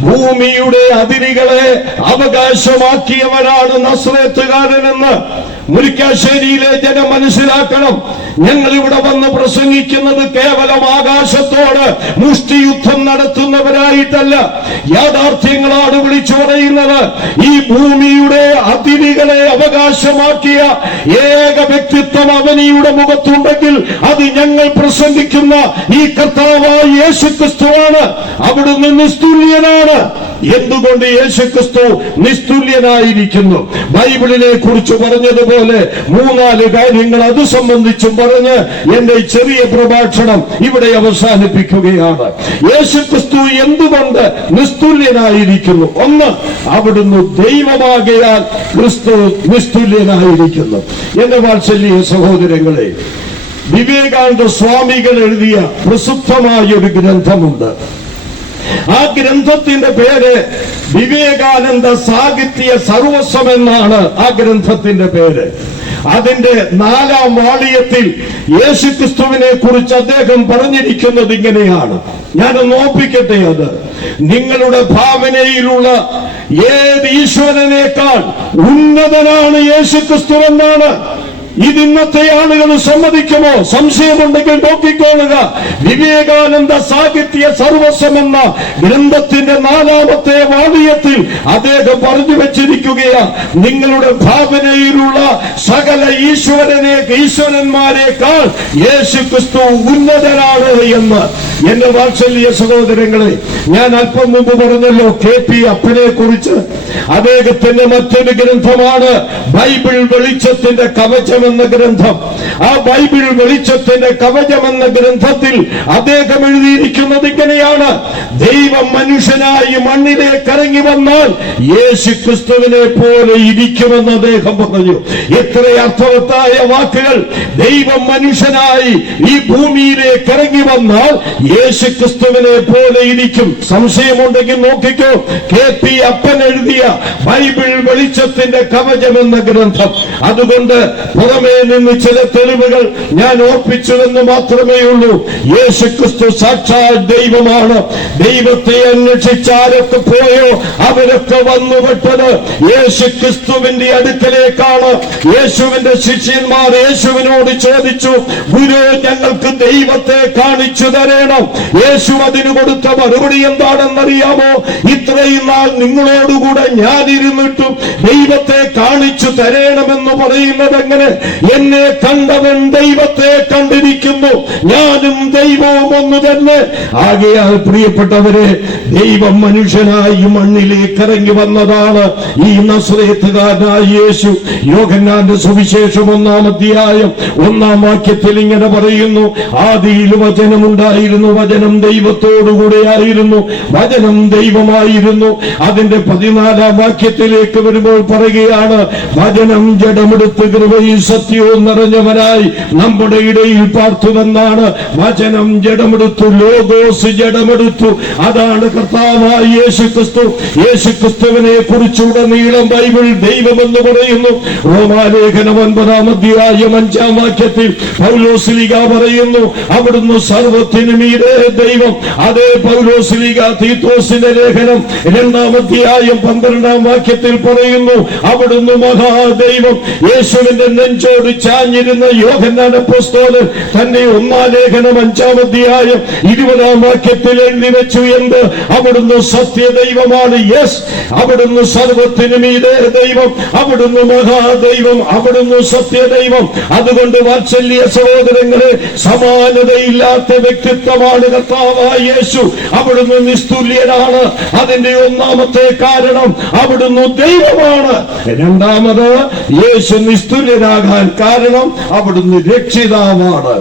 ഭൂമിയുടെ അതിരുകളെ അവകാശമാക്കിയവരാണ് നസ്രേത്തുകാരനെന്ന് മുരിക്കാശ്ശേരിയിലെ ജനം മനസ്സിലാക്കണം. ഞങ്ങൾ ഇവിടെ വന്ന് പ്രസംഗിക്കുന്നത് കേവലം ആകാശത്തോട് മുഷ്ടിയുദ്ധം നടത്തുന്നവരായിട്ടല്ല, യാഥാർത്ഥ്യങ്ങളാണ് വിളിച്ചു പറയുന്നത്. ഈ ഭൂമിയുടെ അതിരുകളെ അവകാശമാക്കിയ ഏക വ്യക്തിത്വം അവനിയുടെ മുഖത്തുണ്ടെങ്കിൽ അത് ഞങ്ങൾ പ്രസംഗിക്കുന്ന ഈ കർത്താവായ യേശുക്രിസ്തുവാണ്. അവിടുന്ന് നിസ്തുല്യനാണ്. എന്തുകൊണ്ട് യേശുക്രിസ്തു നിസ്തുല്യനായിരിക്കുന്നു? ബൈബിളിനെ കുറിച്ച് പറഞ്ഞതുപോലെ 3-4 കാര്യങ്ങൾ അത് സംബന്ധിച്ചും പറഞ്ഞ് എന്റെ ചെറിയ പ്രഭാഷണം ഇവിടെ അവസാനിപ്പിക്കുകയാണ്. യേശുക്രിസ്തു എന്തുകൊണ്ട് നിസ്തുല്യനായിരിക്കുന്നു? ഒന്ന്, അവിടുന്ന് ദൈവമാകയാൽ ക്രിസ്തു നിസ്തുല്യനായിരിക്കുന്നു. എന്റെ വാത്സല്യ സഹോദരങ്ങളെ, വിവേകാനന്ദ സ്വാമികൾ എഴുതിയ പ്രസിദ്ധമായ ഒരു ഗ്രന്ഥമുണ്ട്. ആ ഗ്രന്ഥത്തിന്റെ പേര് വിവേകാനന്ദ സാഹിത്യ സർവസ്വം എന്നാണ് ആ ഗ്രന്ഥത്തിന്റെ പേര്. അതിന്റെ 4-ാം വാള്യത്തിൽ യേശുക്രിസ്തുവിനെ കുറിച്ച് അദ്ദേഹം പറഞ്ഞിരിക്കുന്നത് ഇങ്ങനെയാണ്. ഞാനൊന്ന് ഓർപ്പിക്കട്ടെ. അത് നിങ്ങളുടെ ഭാവനയിലുള്ള ഏത് ഈശ്വരനേക്കാൾ ഉന്നതനാണ് യേശുക്രിസ്തു എന്നാണ്. ഇതിന്നത്തെ ആളുകൾ സമ്മതിക്കുമോ? സംശയമുണ്ടെങ്കിൽ നോക്കിക്കോളുക. വിവേകാനന്ദ സാഹിത്യ സർവസ്വം എന്ന ഗ്രന്ഥത്തിന്റെ 4-ാമത്തെ വാള്യത്തിൽ അദ്ദേഹം പറഞ്ഞു വെച്ചിരിക്കുകയാ, നിങ്ങളുടെ ഭാവനയിലുള്ള സകല ഈശ്വരന്മാരെക്കാൾ യേശുക്രിസ്തു ഉന്നതനാണ് എന്ന്. എന്റെ വാത്സല്യ സഹോദരങ്ങളെ, ഞാൻ അല്പം മുമ്പ് പറഞ്ഞല്ലോ KP അപ്പനെ കുറിച്ച്. അദ്ദേഹത്തിന്റെ മറ്റൊരു ഗ്രന്ഥമാണ് ബൈബിൾ വെളിച്ചത്തിന്റെ കവചം എന്ന ഗ്രന്ഥം. ആ ബൈബിൾ വെളിച്ചത്തിന്റെ കവചം എന്ന ഗ്രന്ഥത്തിൽ അദ്ദേഹം എഴുതിയിരിക്കുന്നത് ഇങ്ങനെയാണ്: ദൈവം മനുഷ്യനായി മണ്ണിലേക്ക് ഇറങ്ങി വന്നാൽ യേശുക്രിസ്തുവിനെ പോലെ ഇരിക്കുമെന്ന് അദ്ദേഹം പറഞ്ഞു. ഇത്ര അർത്ഥവത്തായ വാക്കുകൾ. ദൈവം മനുഷ്യനായി ഈ ഭൂമിയിലേക്ക് ഇറങ്ങി വന്നാൽ യേശുക്രിസ്തുവിനെ പോലെ ഇരിക്കും. സംശയമുണ്ടെങ്കിൽ നോക്കിക്കോ. KP അപ്പൻ എഴുതിയ ബൈബിൾ വെളിച്ചത്തിന്റെ കവചം എന്ന ഗ്രന്ഥം. അതുകൊണ്ട് പുറമേ നിന്ന് ചില തെളിവുകൾ ഞാൻ ഓർപ്പിച്ചുവെന്ന് മാത്രമേ ഉള്ളൂ. യേശുക്രിസ്തു സാക്ഷാൽ ദൈവമാണ്. ദൈവത്തെ അന്വേഷിച്ചാരൊക്കെ പോയോ അവരൊക്കെ വന്നുപെട്ടത് യേശുക്രിസ്തുവിന്റെ അടുക്കലേക്കാണ്. യേശുവിന്റെ ശിഷ്യന്മാർ യേശുവിനോട് ചോദിച്ചു, ഗുരു, ഞങ്ങൾക്ക് ദൈവത്തെ കാണിച്ചു തരണം. യേശു അതിന് കൊടുത്ത മറുപടി എന്താണെന്നറിയാമോ? ഇത്രയും നാൾ നിങ്ങളോടുകൂടെ ഞാനിരുന്നിട്ടും ദൈവത്തെ കാണിച്ചു തരണമെന്ന് പറയുന്നത് എങ്ങനെ? എന്നെ കണ്ടവൻ ദൈവത്തെ കണ്ടിരിക്കുന്നു, ഞാനും ദൈവവും ഒന്ന് തന്നെ. ആകയാൽ പ്രിയപ്പെട്ടവരെ, ദൈവം മനുഷ്യനായി മണ്ണിലേക്ക് ഇറങ്ങി വന്നതാണ് ഈ നസ്രേത്തുകാരനായ യേശു. യോഹന്നാന്റെ സുവിശേഷം 1-ാം അധ്യായം 1-ാം വാക്യത്തിൽ ഇങ്ങനെ പറയുന്നു: ആദിയിൽ വചനമുണ്ടായിരുന്നു, വചനം ദൈവത്തോടുകൂടെ ആയിരുന്നു, വചനം ദൈവമായിരുന്നു. അതിന്റെ 14-ാം വാക്യത്തിലേക്ക് വരുമ്പോൾ പറയുകയാണ്: വചനം ജഡമെടുത്ത് കൃപയും സത്യവും നിറഞ്ഞവനായി നമ്മുടെ ഇടയിൽ പാർത്തുവെന്നാണ്. വചനം ജഡമെടുത്തു, ലോഗോസ് ജഡമെടുത്തു. അതാണ് കർത്താവായ യേശുക്രിസ്തു. യേശുക്രിസ്തുവിനെ കുറിച്ചുടനീളം ബൈബിൾ ദൈവമെന്ന് പറയുന്നു. റോമാലേഖനം 9-ാം അധ്യായം 5-ാം വാക്യത്തിൽ പൗലോസ്ലീഹ പറയുന്നു, അവിടുന്ന് സർവ്വത്തിനും മീതെ ദൈവം. അതേ പൗലോസ്ലീഹ തീത്തോസിന്റെ ലേഖനം 2-ാം അധ്യായം 12-ാം വാക്യത്തിൽ പറയുന്നു, അവിടുന്ന് മഹാദൈവം. യേശുവിന്റെ നെഞ്ചോട് ചാഞ്ഞിരുന്ന യോഹന്നാൻ അപ്പോസ്തലൻ തന്റെ 1-ാം ലേഖനം 5-ാം അധ്യായം 20-ാം വാക്യത്തിൽ എഴുതി വെച്ചു. എന്ത്? അവിടുന്ന് സത്യദൈവമാണ്. യെസ്, അവിടുന്ന് സർവ്വത്തിനും മീതെ ദൈവം, അവിടുന്ന് മഹാദൈവം, അവിടുന്ന് സത്യദൈവം. അതുകൊണ്ട് വാത്സല്യ സഹോദരങ്ങളെ, സമാനതയില്ലാത്ത വ്യക്തിത്വമാണ് കർത്താവായ യേശു. അവിടുന്ന് നിസ്തുല്യനാണ്. അതിന്റെ 1-ാമത്തെ കാരണം അവിടുന്ന് ദൈവമാണ്. 2-ാമത് യേശു നിസ്തുല്യനാകാൻ കാരണം അവിടുന്ന് രക്ഷിതാവാണ്.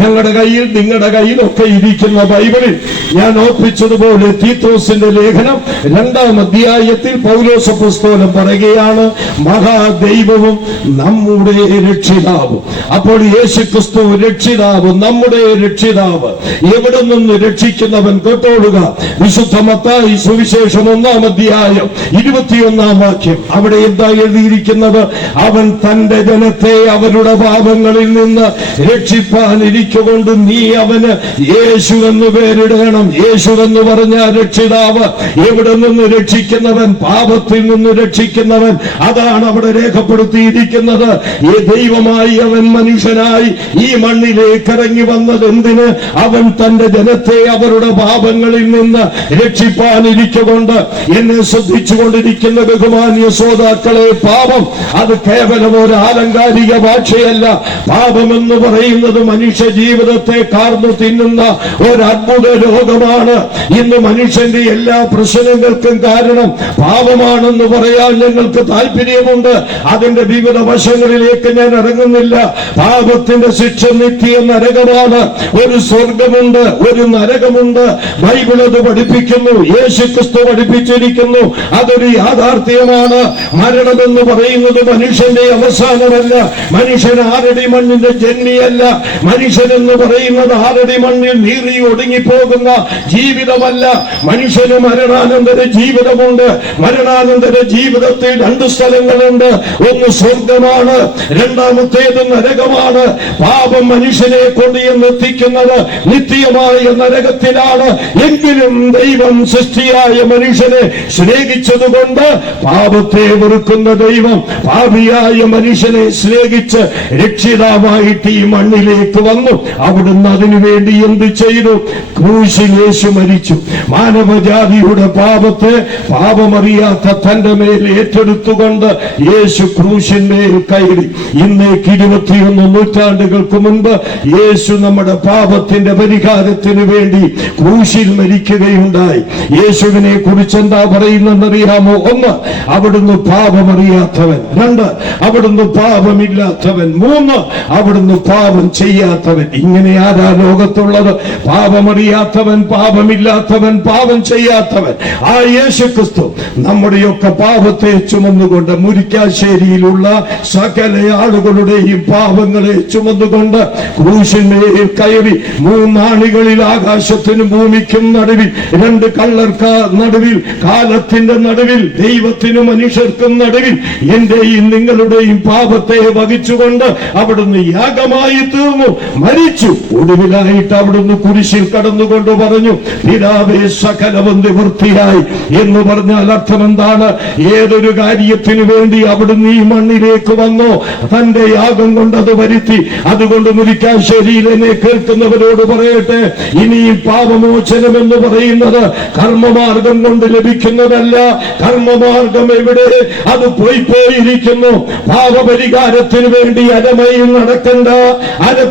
ഞങ്ങളുടെ കയ്യിൽ, നിങ്ങളുടെ കയ്യിലൊക്കെ ഇരിക്കുന്ന ബൈബിളിൽ ഞാൻ ഓർപ്പിച്ചതുപോലെ തീത്തോസിന്റെ ലേഖനം 2-ാം അധ്യായത്തിൽ പൗലോസ് അപ്പോസ്തലൻ പറയുകയാണ്, മഹാദൈവവും നമ്മുടെ രക്ഷിതാവും. അപ്പോൾ യേശുക്രിസ്തു രക്ഷിതാവ്, നമ്മുടെ രക്ഷിതാവ്. എവിടെ നിന്ന് രക്ഷിക്കുന്നവൻ? കേട്ടോളുക, വിശുദ്ധ മത്തായി സുവിശേഷം 1-ാം അധ്യായം 21-ാം വാക്യം. അവിടെ എന്താ എഴുതിയിരിക്കുന്നത്? അവൻ തന്റെ ജനത്തെ അവരുടെ പാപങ്ങളിൽ നിന്ന് രക്ഷിപ്പാനിരിക്കൊണ്ട് നീ അവന് യേശു എന്ന് പേരിടണം. യേശു എന്ന് പറഞ്ഞാൽ രക്ഷിതാവ്. എവിടെ നിന്ന് രക്ഷിക്കുന്നവൻ? പാപത്തിൽ നിന്ന് രക്ഷിക്കുന്നവൻ. അതാണ് അവിടെ രേഖപ്പെടുത്തിയിരിക്കുന്നത്. ഈ ദൈവമായി അവൻ മനുഷ്യനായി ഈ മണ്ണിലേക്ക് ഇറങ്ങി വന്നത് എന്തിന്? അവൻ തന്റെ ജനത്തെ അവരുടെ പാപങ്ങളിൽ നിന്ന് രക്ഷിപ്പാനിരിക്കൊണ്ട്. എന്നെ ശ്രദ്ധിച്ചുകൊണ്ടിരിക്കുന്ന ബഹുമാന്യ ശ്രോതാക്കളെ, പാപം അത് കേവലം ഒരു ആലങ്കാരിക ഭാഷയല്ല. പാപമെന്ന് പറയുന്നത് മനുഷ്യ ജീവിതത്തെ കാർന്നു തിന്നുന്ന ഒരു അത്ഭുത രോഗമാണ്. ഇന്ന് മനുഷ്യന്റെ എല്ലാ പ്രശ്നങ്ങൾക്കും കാരണം പാപമാണെന്ന് പറയാൻ ഞങ്ങൾക്ക് താല്പര്യമുണ്ട്. അതിന്റെ വിവിധ വശങ്ങളിലേക്ക് ഞാൻ ഇറങ്ങുന്നില്ല. പാപത്തിന്റെ ശിക്ഷ നിത്യ നരകമാണ്. ഒരു സ്വർഗമുണ്ട്, ഒരു നരകമുണ്ട്. ബൈബിൾ അത് പഠിപ്പിക്കുന്നു, യേശുക്രിസ്തു പഠിപ്പിച്ചിരിക്കുന്നു. അതൊരു യാഥാർത്ഥ്യമാണ്. മരണമെന്ന് പറയുന്നത് മനുഷ്യന്റെ അവസാനമല്ല. മനുഷ്യൻ ആറടി മണ്ണിന്റെ ജന്മിയല്ല. മനുഷ്യനെന്ന് പറയുന്നത് ആറടി മണ്ണിൽ നീറി ഒടുങ്ങിപ്പോകുന്ന ജീവിതമല്ല. മനുഷ്യന് മരണാനന്തര ജീവിതമുണ്ട്. മരണാനന്തര ജീവിതത്തിൽ 2 സ്ഥലങ്ങളുണ്ട്. ഒന്ന് സ്വർഗമാണ്, രണ്ടാമത്തേത് നരകമാണ്. പാപം മനുഷ്യനെ കൊണ്ട് എത്തിക്കുന്നത് നിത്യമായ നരകത്തിലാണ്. എങ്കിലും ദൈവം സൃഷ്ടിയായ മനുഷ്യനെ സ്നേഹിച്ചതുകൊണ്ട് പാപത്തെ വെറുക്കുന്ന ദൈവം പാപിയായ മനുഷ്യനെ സ്നേഹിച്ച് രക്ഷിതാവായിട്ട് ഈ മണ്ണിലേക്ക് വന്നു. അവിടുന്ന് അതിനുവേണ്ടി എന്ത് ചെയ്തു? ക്രൂശിൽ യേശു മരിച്ചു. മാനവജാതിയുടെ പാപത്തെ പാപമറിയാത്ത തന്റെ മേൽ ഏറ്റെടുത്തുകൊണ്ട് യേശു ക്രൂശിന്മേൽ കയറി. ഇന്നേക്ക് 21 നൂറ്റാണ്ടുകൾക്ക് മുൻപ് യേശു നമ്മുടെ പാപത്തിന്റെ പരിഹാരത്തിന് വേണ്ടി ക്രൂശിൽ മരിക്കുകയുണ്ടായി. യേശുവിനെ കുറിച്ച് എന്താ പറയുന്നതെന്നറിയാമോ? 1, അവിടുന്ന് പാപമറിയാത്തവൻ. 2, അവിടുന്ന് പാപമില്ലാത്തവൻ. 3, അവിടുന്ന് പാപം ചെയ്യാത്തവൻ. ഇങ്ങനെ ആരാ ലോകത്തുള്ളത്? പാപമറിയാത്തവൻ, പാപമില്ലാത്തവൻ, പാപം ചെയ്യാത്തവൻ. ആ യേശുക്രിസ്തു നമ്മുടെയൊക്കെ പാപത്തെ ചുമന്നുകൊണ്ട് മുരിക്കാശ്ശേരിയിലുള്ള സകല ആളുകളുടെയും പാപങ്ങളെ ചുമന്നുകൊണ്ട് ക്രൂശിന്മേൽ കയറി. 3 ആണികളിൽ ആകാശത്തിനും ഭൂമിക്കും നടുവിൽ, 2 കള്ളർക്ക് നടുവിൽ, കാലത്തിന്റെ നടുവിൽ, ദൈവത്തിനും മനുഷ്യർക്കും നടുവിൽ എന്റെയും നിങ്ങളുടെയും പാപത്തെ വഹിച്ചുകൊണ്ട് അവിടുന്ന് യാഗമായി തീർന്നു, മരിച്ചു. ഒടുവിലായിട്ട് അവിടുന്ന് കുരിശിൽ കടന്നുകൊണ്ട് പറഞ്ഞു, പിതാവേ സകലവും നിവൃത്തിയായി. എന്ന് പറഞ്ഞാൽ അർത്ഥം എന്താണ്? ഏതൊരു കാര്യത്തിന് വേണ്ടി അവിടുന്ന് ഈ മണ്ണിലേക്ക് വന്നോ തന്റെ യാഗം കൊണ്ടത് വരുത്തി. അതുകൊണ്ട് മുരിക്കാശ്ശേരിയിൽ എന്നെ കേൾക്കുന്നവരോട് പറയട്ടെ, ഇനി പാപമോചനം എന്ന് പറയുന്നത് കർമ്മമാർഗം കൊണ്ട് ലഭിക്കുന്നതല്ല. കർമ്മമാർഗം എവിടെ? അത് പോയിരിക്കുന്നു. പാപപരിഹാരത്തിന് വേണ്ടി അരമയിൽ നടക്കണ്ട,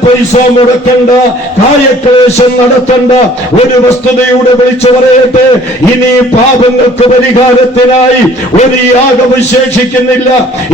പൈസ മുടക്കണ്ട, കായക്ലേശം നടത്തണ്ട. ഒരു വസ്തുതയുടെ വിളിച്ചു പറയട്ടെ, ഇനി പാപങ്ങൾക്ക് പരിഹാരത്തിനായി ഒരു യാഗം ശേഷിക്കുന്നില്ല.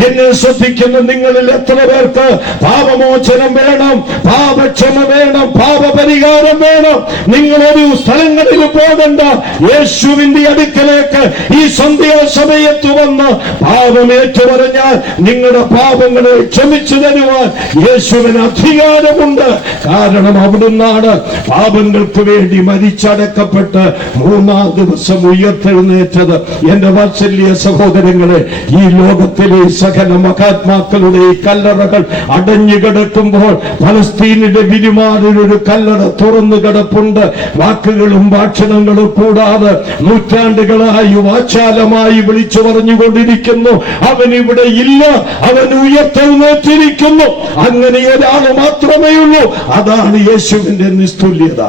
എന്നെ ശ്രദ്ധിക്കുന്ന നിങ്ങളിൽ എത്ര പേർക്ക് പാപമോചനം വേണം, പാപക്ഷമ വേണം, പാപപരിഹാരം വേണം? നിങ്ങളൊരു സ്ഥലങ്ങളിൽ പോകണ്ട, യേശുവിന്റെ അടുക്കലേക്ക് ഈ സന്ധ്യാസമയത്ത് വന്ന് പാപമേറ്റു പറഞ്ഞാൽ നിങ്ങളുടെ പാപങ്ങളെ ക്ഷമിച്ചു തരുവാൻ യേശുവിന് അധികാരമുണ്ട്. കാരണം അവിടുന്നാണ് പാപങ്ങൾക്ക് വേണ്ടി മരിച്ചടക്കപ്പെട്ട് 3-ാം ദിവസം ഉയർത്തെഴുന്നേറ്റത്. എന്റെ വാത്സല്യ സഹോദരങ്ങളെ, ഈ ലോകത്തിലെ സകല മഹാത്മാക്കളുടെ കല്ലറകൾ അടഞ്ഞു കിടക്കുമ്പോൾ ഫലസ്തീനിന്റെ വിരിമാറിലൊരു കല്ലറ തുറന്നു കിടപ്പുണ്ട്. വാക്കുകളും ഭാഷണങ്ങളും കൂടാതെ നൂറ്റാണ്ടുകളായി വാചാലമായി വിളിച്ചു പറഞ്ഞുകൊണ്ടിരിക്കുന്നു, അവൻ ഇവിടെ ഇല്ല, അവൻ ഉയർത്തെഴുന്നേറ്റിരിക്കുന്നു. അങ്ങനെ ഒരാൾ മാത്രമേ ഉള്ളൂ. അതാണ് യേശുവിന്റെ നിസ്തുല്യത.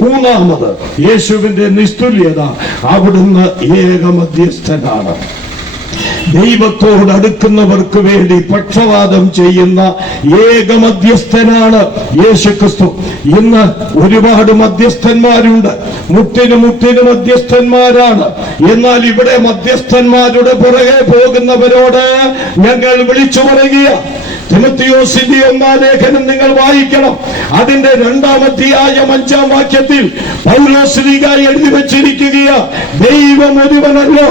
3-ാമത് യേശുവിന്റെ നിസ്തുല്യത, അവിടുന്ന് ഏക മധ്യസ്ഥനാണ്. ദൈവത്തോട് അടുക്കുന്നവർക്ക് വേണ്ടി പക്ഷവാദം ചെയ്യുന്ന ഏക മധ്യസ്ഥനാണ് യേശുക്രിസ്തു. ഇന്ന് ഒരുപാട് മധ്യസ്ഥന്മാരുണ്ട്, മുട്ടിന് മധ്യസ്ഥന്മാരാണ്. എന്നാൽ ഇവിടെ മധ്യസ്ഥന്മാരുടെ പുറകെ പോകുന്നവരോട് ഞങ്ങൾ വിളിച്ചു പറയുക, തിമോഥെയോസിന്റെ 1-ാം ലേഖനം നിങ്ങൾ വായിക്കണം. അതിന്റെ 2-ാം അധ്യായം 5-ാം വാക്യത്തിൽ പൗലോസ് ശ്ലീഹ എഴുതി വച്ചിരിക്കുകയാ, ദൈവം ഒരുവനല്ലോ,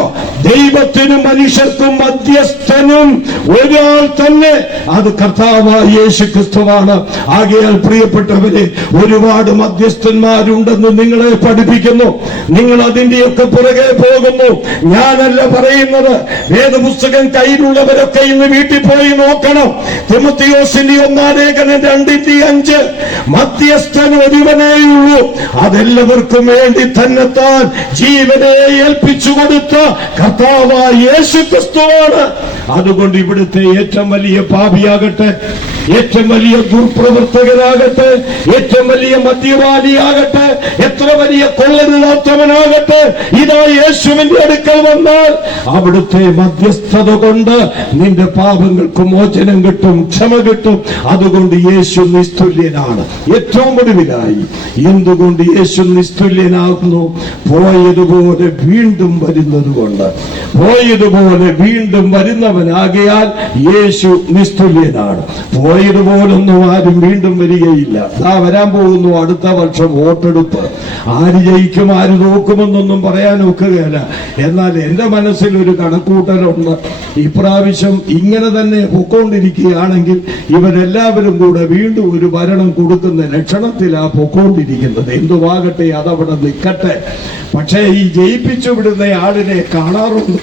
ദൈവത്തിനും മനുഷ്യർക്കും മധ്യസ്ഥനും ഒരാൾ തന്നെ, അത് കർത്താവായ യേശുക്രിസ്തുവാണ്. ആകയാൽ പ്രിയപ്പെട്ടവരെ, ഒരുപാട് മധ്യസ്ഥന്മാരുണ്ടെന്ന് നിങ്ങളെ പഠിപ്പിക്കുന്നു. നിങ്ങൾ അതിന്റെയൊക്കെ പുറകെ പോകുന്നു. ഞാനല്ല പറയുന്നത്, വേദപുസ്തകം കയ്യിലുള്ളവരൊക്കെ ഇന്ന് വീട്ടിൽ പോയി നോക്കണം. തിമോഥെയോസിന്റെ 1-ാം ലേഖനം 2:5, മധ്യസ്ഥൻ ഒരുവനേയുള്ളൂ, അതെല്ലാവർക്കും വേണ്ടി തന്നെത്താൻ ജീവനെ ഏൽപ്പിച്ചു കൊടുത്ത കർത്താവായ യേശുക്രിസ്തുവാണ്. അതുകൊണ്ട് ഇവിടുത്തെ ഏറ്റവും വലിയ പാപിയാകട്ടെ, ഏറ്റവും വലിയ ദുർപ്രവർത്തകരാകട്ടെ, ഏറ്റവും വലിയ മദ്യപാനിയാകട്ടെ, എത്ര വലിയ കൊള്ളരുതാത്തവനാകട്ടെ, ഇതാ യേശുവിന്റെ അടുക്കൽ വന്നാൽ അവിടുത്തെ മധ്യസ്ഥത കൊണ്ട് നിന്റെ പാപങ്ങൾക്ക് മോചനം കിട്ടും, ക്ഷമ കിട്ടും. അതുകൊണ്ട് യേശു നിസ്തുല്യനാണ്. ഏറ്റവും ഒടുവിലായി എന്തുകൊണ്ട് യേശു നിസ്തുല്യനാകുന്നു? പോയതുപോലെ വീണ്ടും വരുന്നത് കൊണ്ട്. പോയതുപോലെ വീണ്ടും വരുന്നവനാകയാൽ യേശു നിസ്തുല്യനാണ്. പോയതുപോലൊന്നും ആരും വീണ്ടും വരികയില്ല. വരാൻ പോകുന്നു അടുത്ത വർഷം വോട്ടെടുപ്പ്. ആര് ജയിക്കും ആര് നോക്കുമെന്നൊന്നും പറയാൻ ഒക്കുകയില്ല. എന്നാൽ എന്റെ മനസ്സിൽ ഒരു കണക്കൂട്ടലുണ്ട്. ഇപ്രാവശ്യം ഇങ്ങനെ തന്നെ പൊക്കോണ്ടിരിക്കുകയാണെങ്കിൽ ഇവരെല്ലാവരും കൂടെ വീണ്ടും ഒരു ഭരണം കൊടുക്കുന്ന ലക്ഷണത്തിലാ പൊക്കോണ്ടിരിക്കുന്നത്. എന്തുവാകട്ടെ, അതവിടെ നിൽക്കട്ടെ. പക്ഷേ ഈ ജയിപ്പിച്ചു വിടുന്ന ആളിനെ കാണാറില്ല.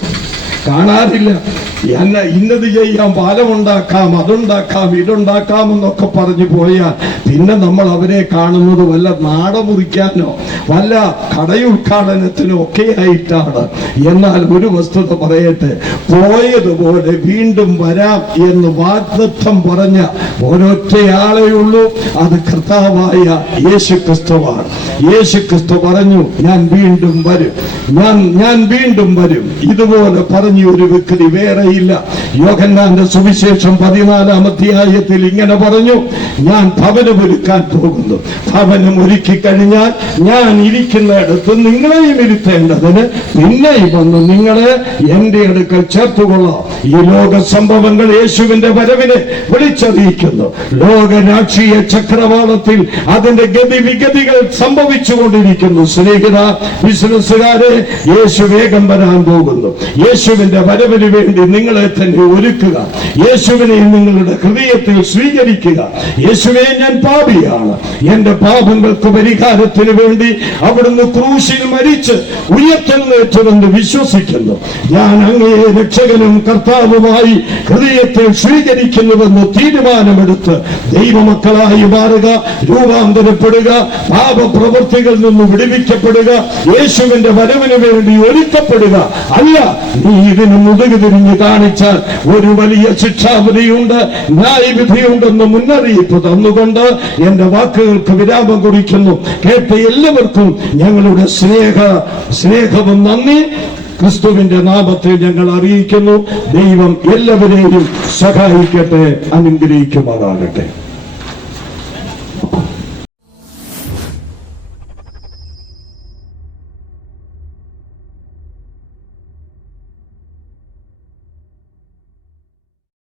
ഇന്നത് ചെയ്യാം, പാലമുണ്ടാക്കാം, അതുണ്ടാക്കാം, ഇതുണ്ടാക്കാം എന്നൊക്കെ പറഞ്ഞു പോയാൽ പിന്നെ നമ്മൾ അവരെ കാണുന്നത് വല്ല നാട മുറിക്കാനോ വല്ല കടയുദ്ഘാടനത്തിനോ ഒക്കെ ആയിട്ടാണ്. എന്നാൽ ഒരു വസ്തുത പറയട്ടെ, പോയതുപോലെ വീണ്ടും വരാം എന്ന് വാഗ്ദത്തം പറഞ്ഞ ഒരൊറ്റയാളേ ഉള്ളൂ, അത് കർത്താവായ യേശുക്രിസ്തുവാണ്. യേശുക്രിസ്തു പറഞ്ഞു, ഞാൻ വീണ്ടും വരും, ഞാൻ വീണ്ടും വരും. ഇതുപോലെ പറഞ്ഞ ഒരു വ്യക്തി വേറെയില്ല. യോഹന്നാന്റെ സുവിശേഷം 14-ാം അധ്യായത്തിൽ ഇങ്ങനെ പറഞ്ഞു, ഞാൻ ഭവനമൊരുക്കാൻ പോകുന്നു. ഭവനം ഒരുക്കി കഴിഞ്ഞാൽ ഞാൻ ഇരിക്കുന്നിടത്ത് നിങ്ങളെയും ഇരുത്തേണ്ടതിന് പിന്നെയും വന്ന് നിങ്ങളെ എന്റെ അടുക്കൽ ചേർത്തുകൊള്ളാം. ഈ ലോക സംഭവങ്ങൾ യേശുവിന്റെ വരവിനെ വിളിച്ചറിയിക്കുന്നു. ലോക രാഷ്ട്രീയ ചക്രവാളത്തിൽ അതിന്റെ ഗതിവിഗതികൾ സംഭവിച്ചുകൊണ്ടിരിക്കുന്നു. സ്നേഹിത ബിസിനസ്സുകാരെ, യേശു വേഗം വരാൻ പോകുന്നു. യേശുവിന്റെ വരവിന് വേണ്ടി നിങ്ങളെ തന്നെ ഒരുക്കുക. യേശുവിനെ നിങ്ങളുടെ ഹൃദയത്തിൽ സ്വീകരിക്കുക. യേശുവേ, ഞാൻ പാപിയാണ്, എന്റെ പാപങ്ങൾക്ക് പരിഹാരത്തിന് വേണ്ടി അവിടുന്ന് ക്രൂശിൽ മരിച്ച് ഉയർത്തെഴുന്നേറ്റുവെന്ന് വിശ്വസിക്കുന്നു. ഞാൻ അങ്ങയെ രക്ഷകനും കർത്താവുമായി ഹൃദയത്തിൽ സ്വീകരിക്കുന്നുവെന്ന് തീരുമാനമെടുത്ത് ദൈവമക്കളായി മാറുക, രൂപാന്തരപ്പെടുക, പാപപ്രവൃത്തികളിൽ നിന്ന് വിടുവിക്കപ്പെടുക, യേശുവിന്റെ വരവിന് വേണ്ടി ഒരുക്കപ്പെടുക. അല്ല, നീ ഇതിന് മുതുകു തിരിഞ്ഞ് കാണിച്ചാൽ ഒരു വലിയ ശിക്ഷാവിധിയുണ്ട്, ന്യായവിധിയുണ്ടെന്ന് മുന്നറിയിപ്പ് തന്നുകൊണ്ട് എന്റെ വാക്കുകൾക്ക് വിരാമം കുറിക്കുന്നു. കേട്ട എല്ലാവർക്കും ഞങ്ങളുടെ സ്നേഹവും നന്ദി ക്രിസ്തുവിന്റെ നാമത്തിൽ ഞങ്ങൾ അറിയിക്കുന്നു. ദൈവം എല്ലാവരെയും സഹായിക്കട്ടെ, അനുഗ്രഹിക്കുമാറാകട്ടെ.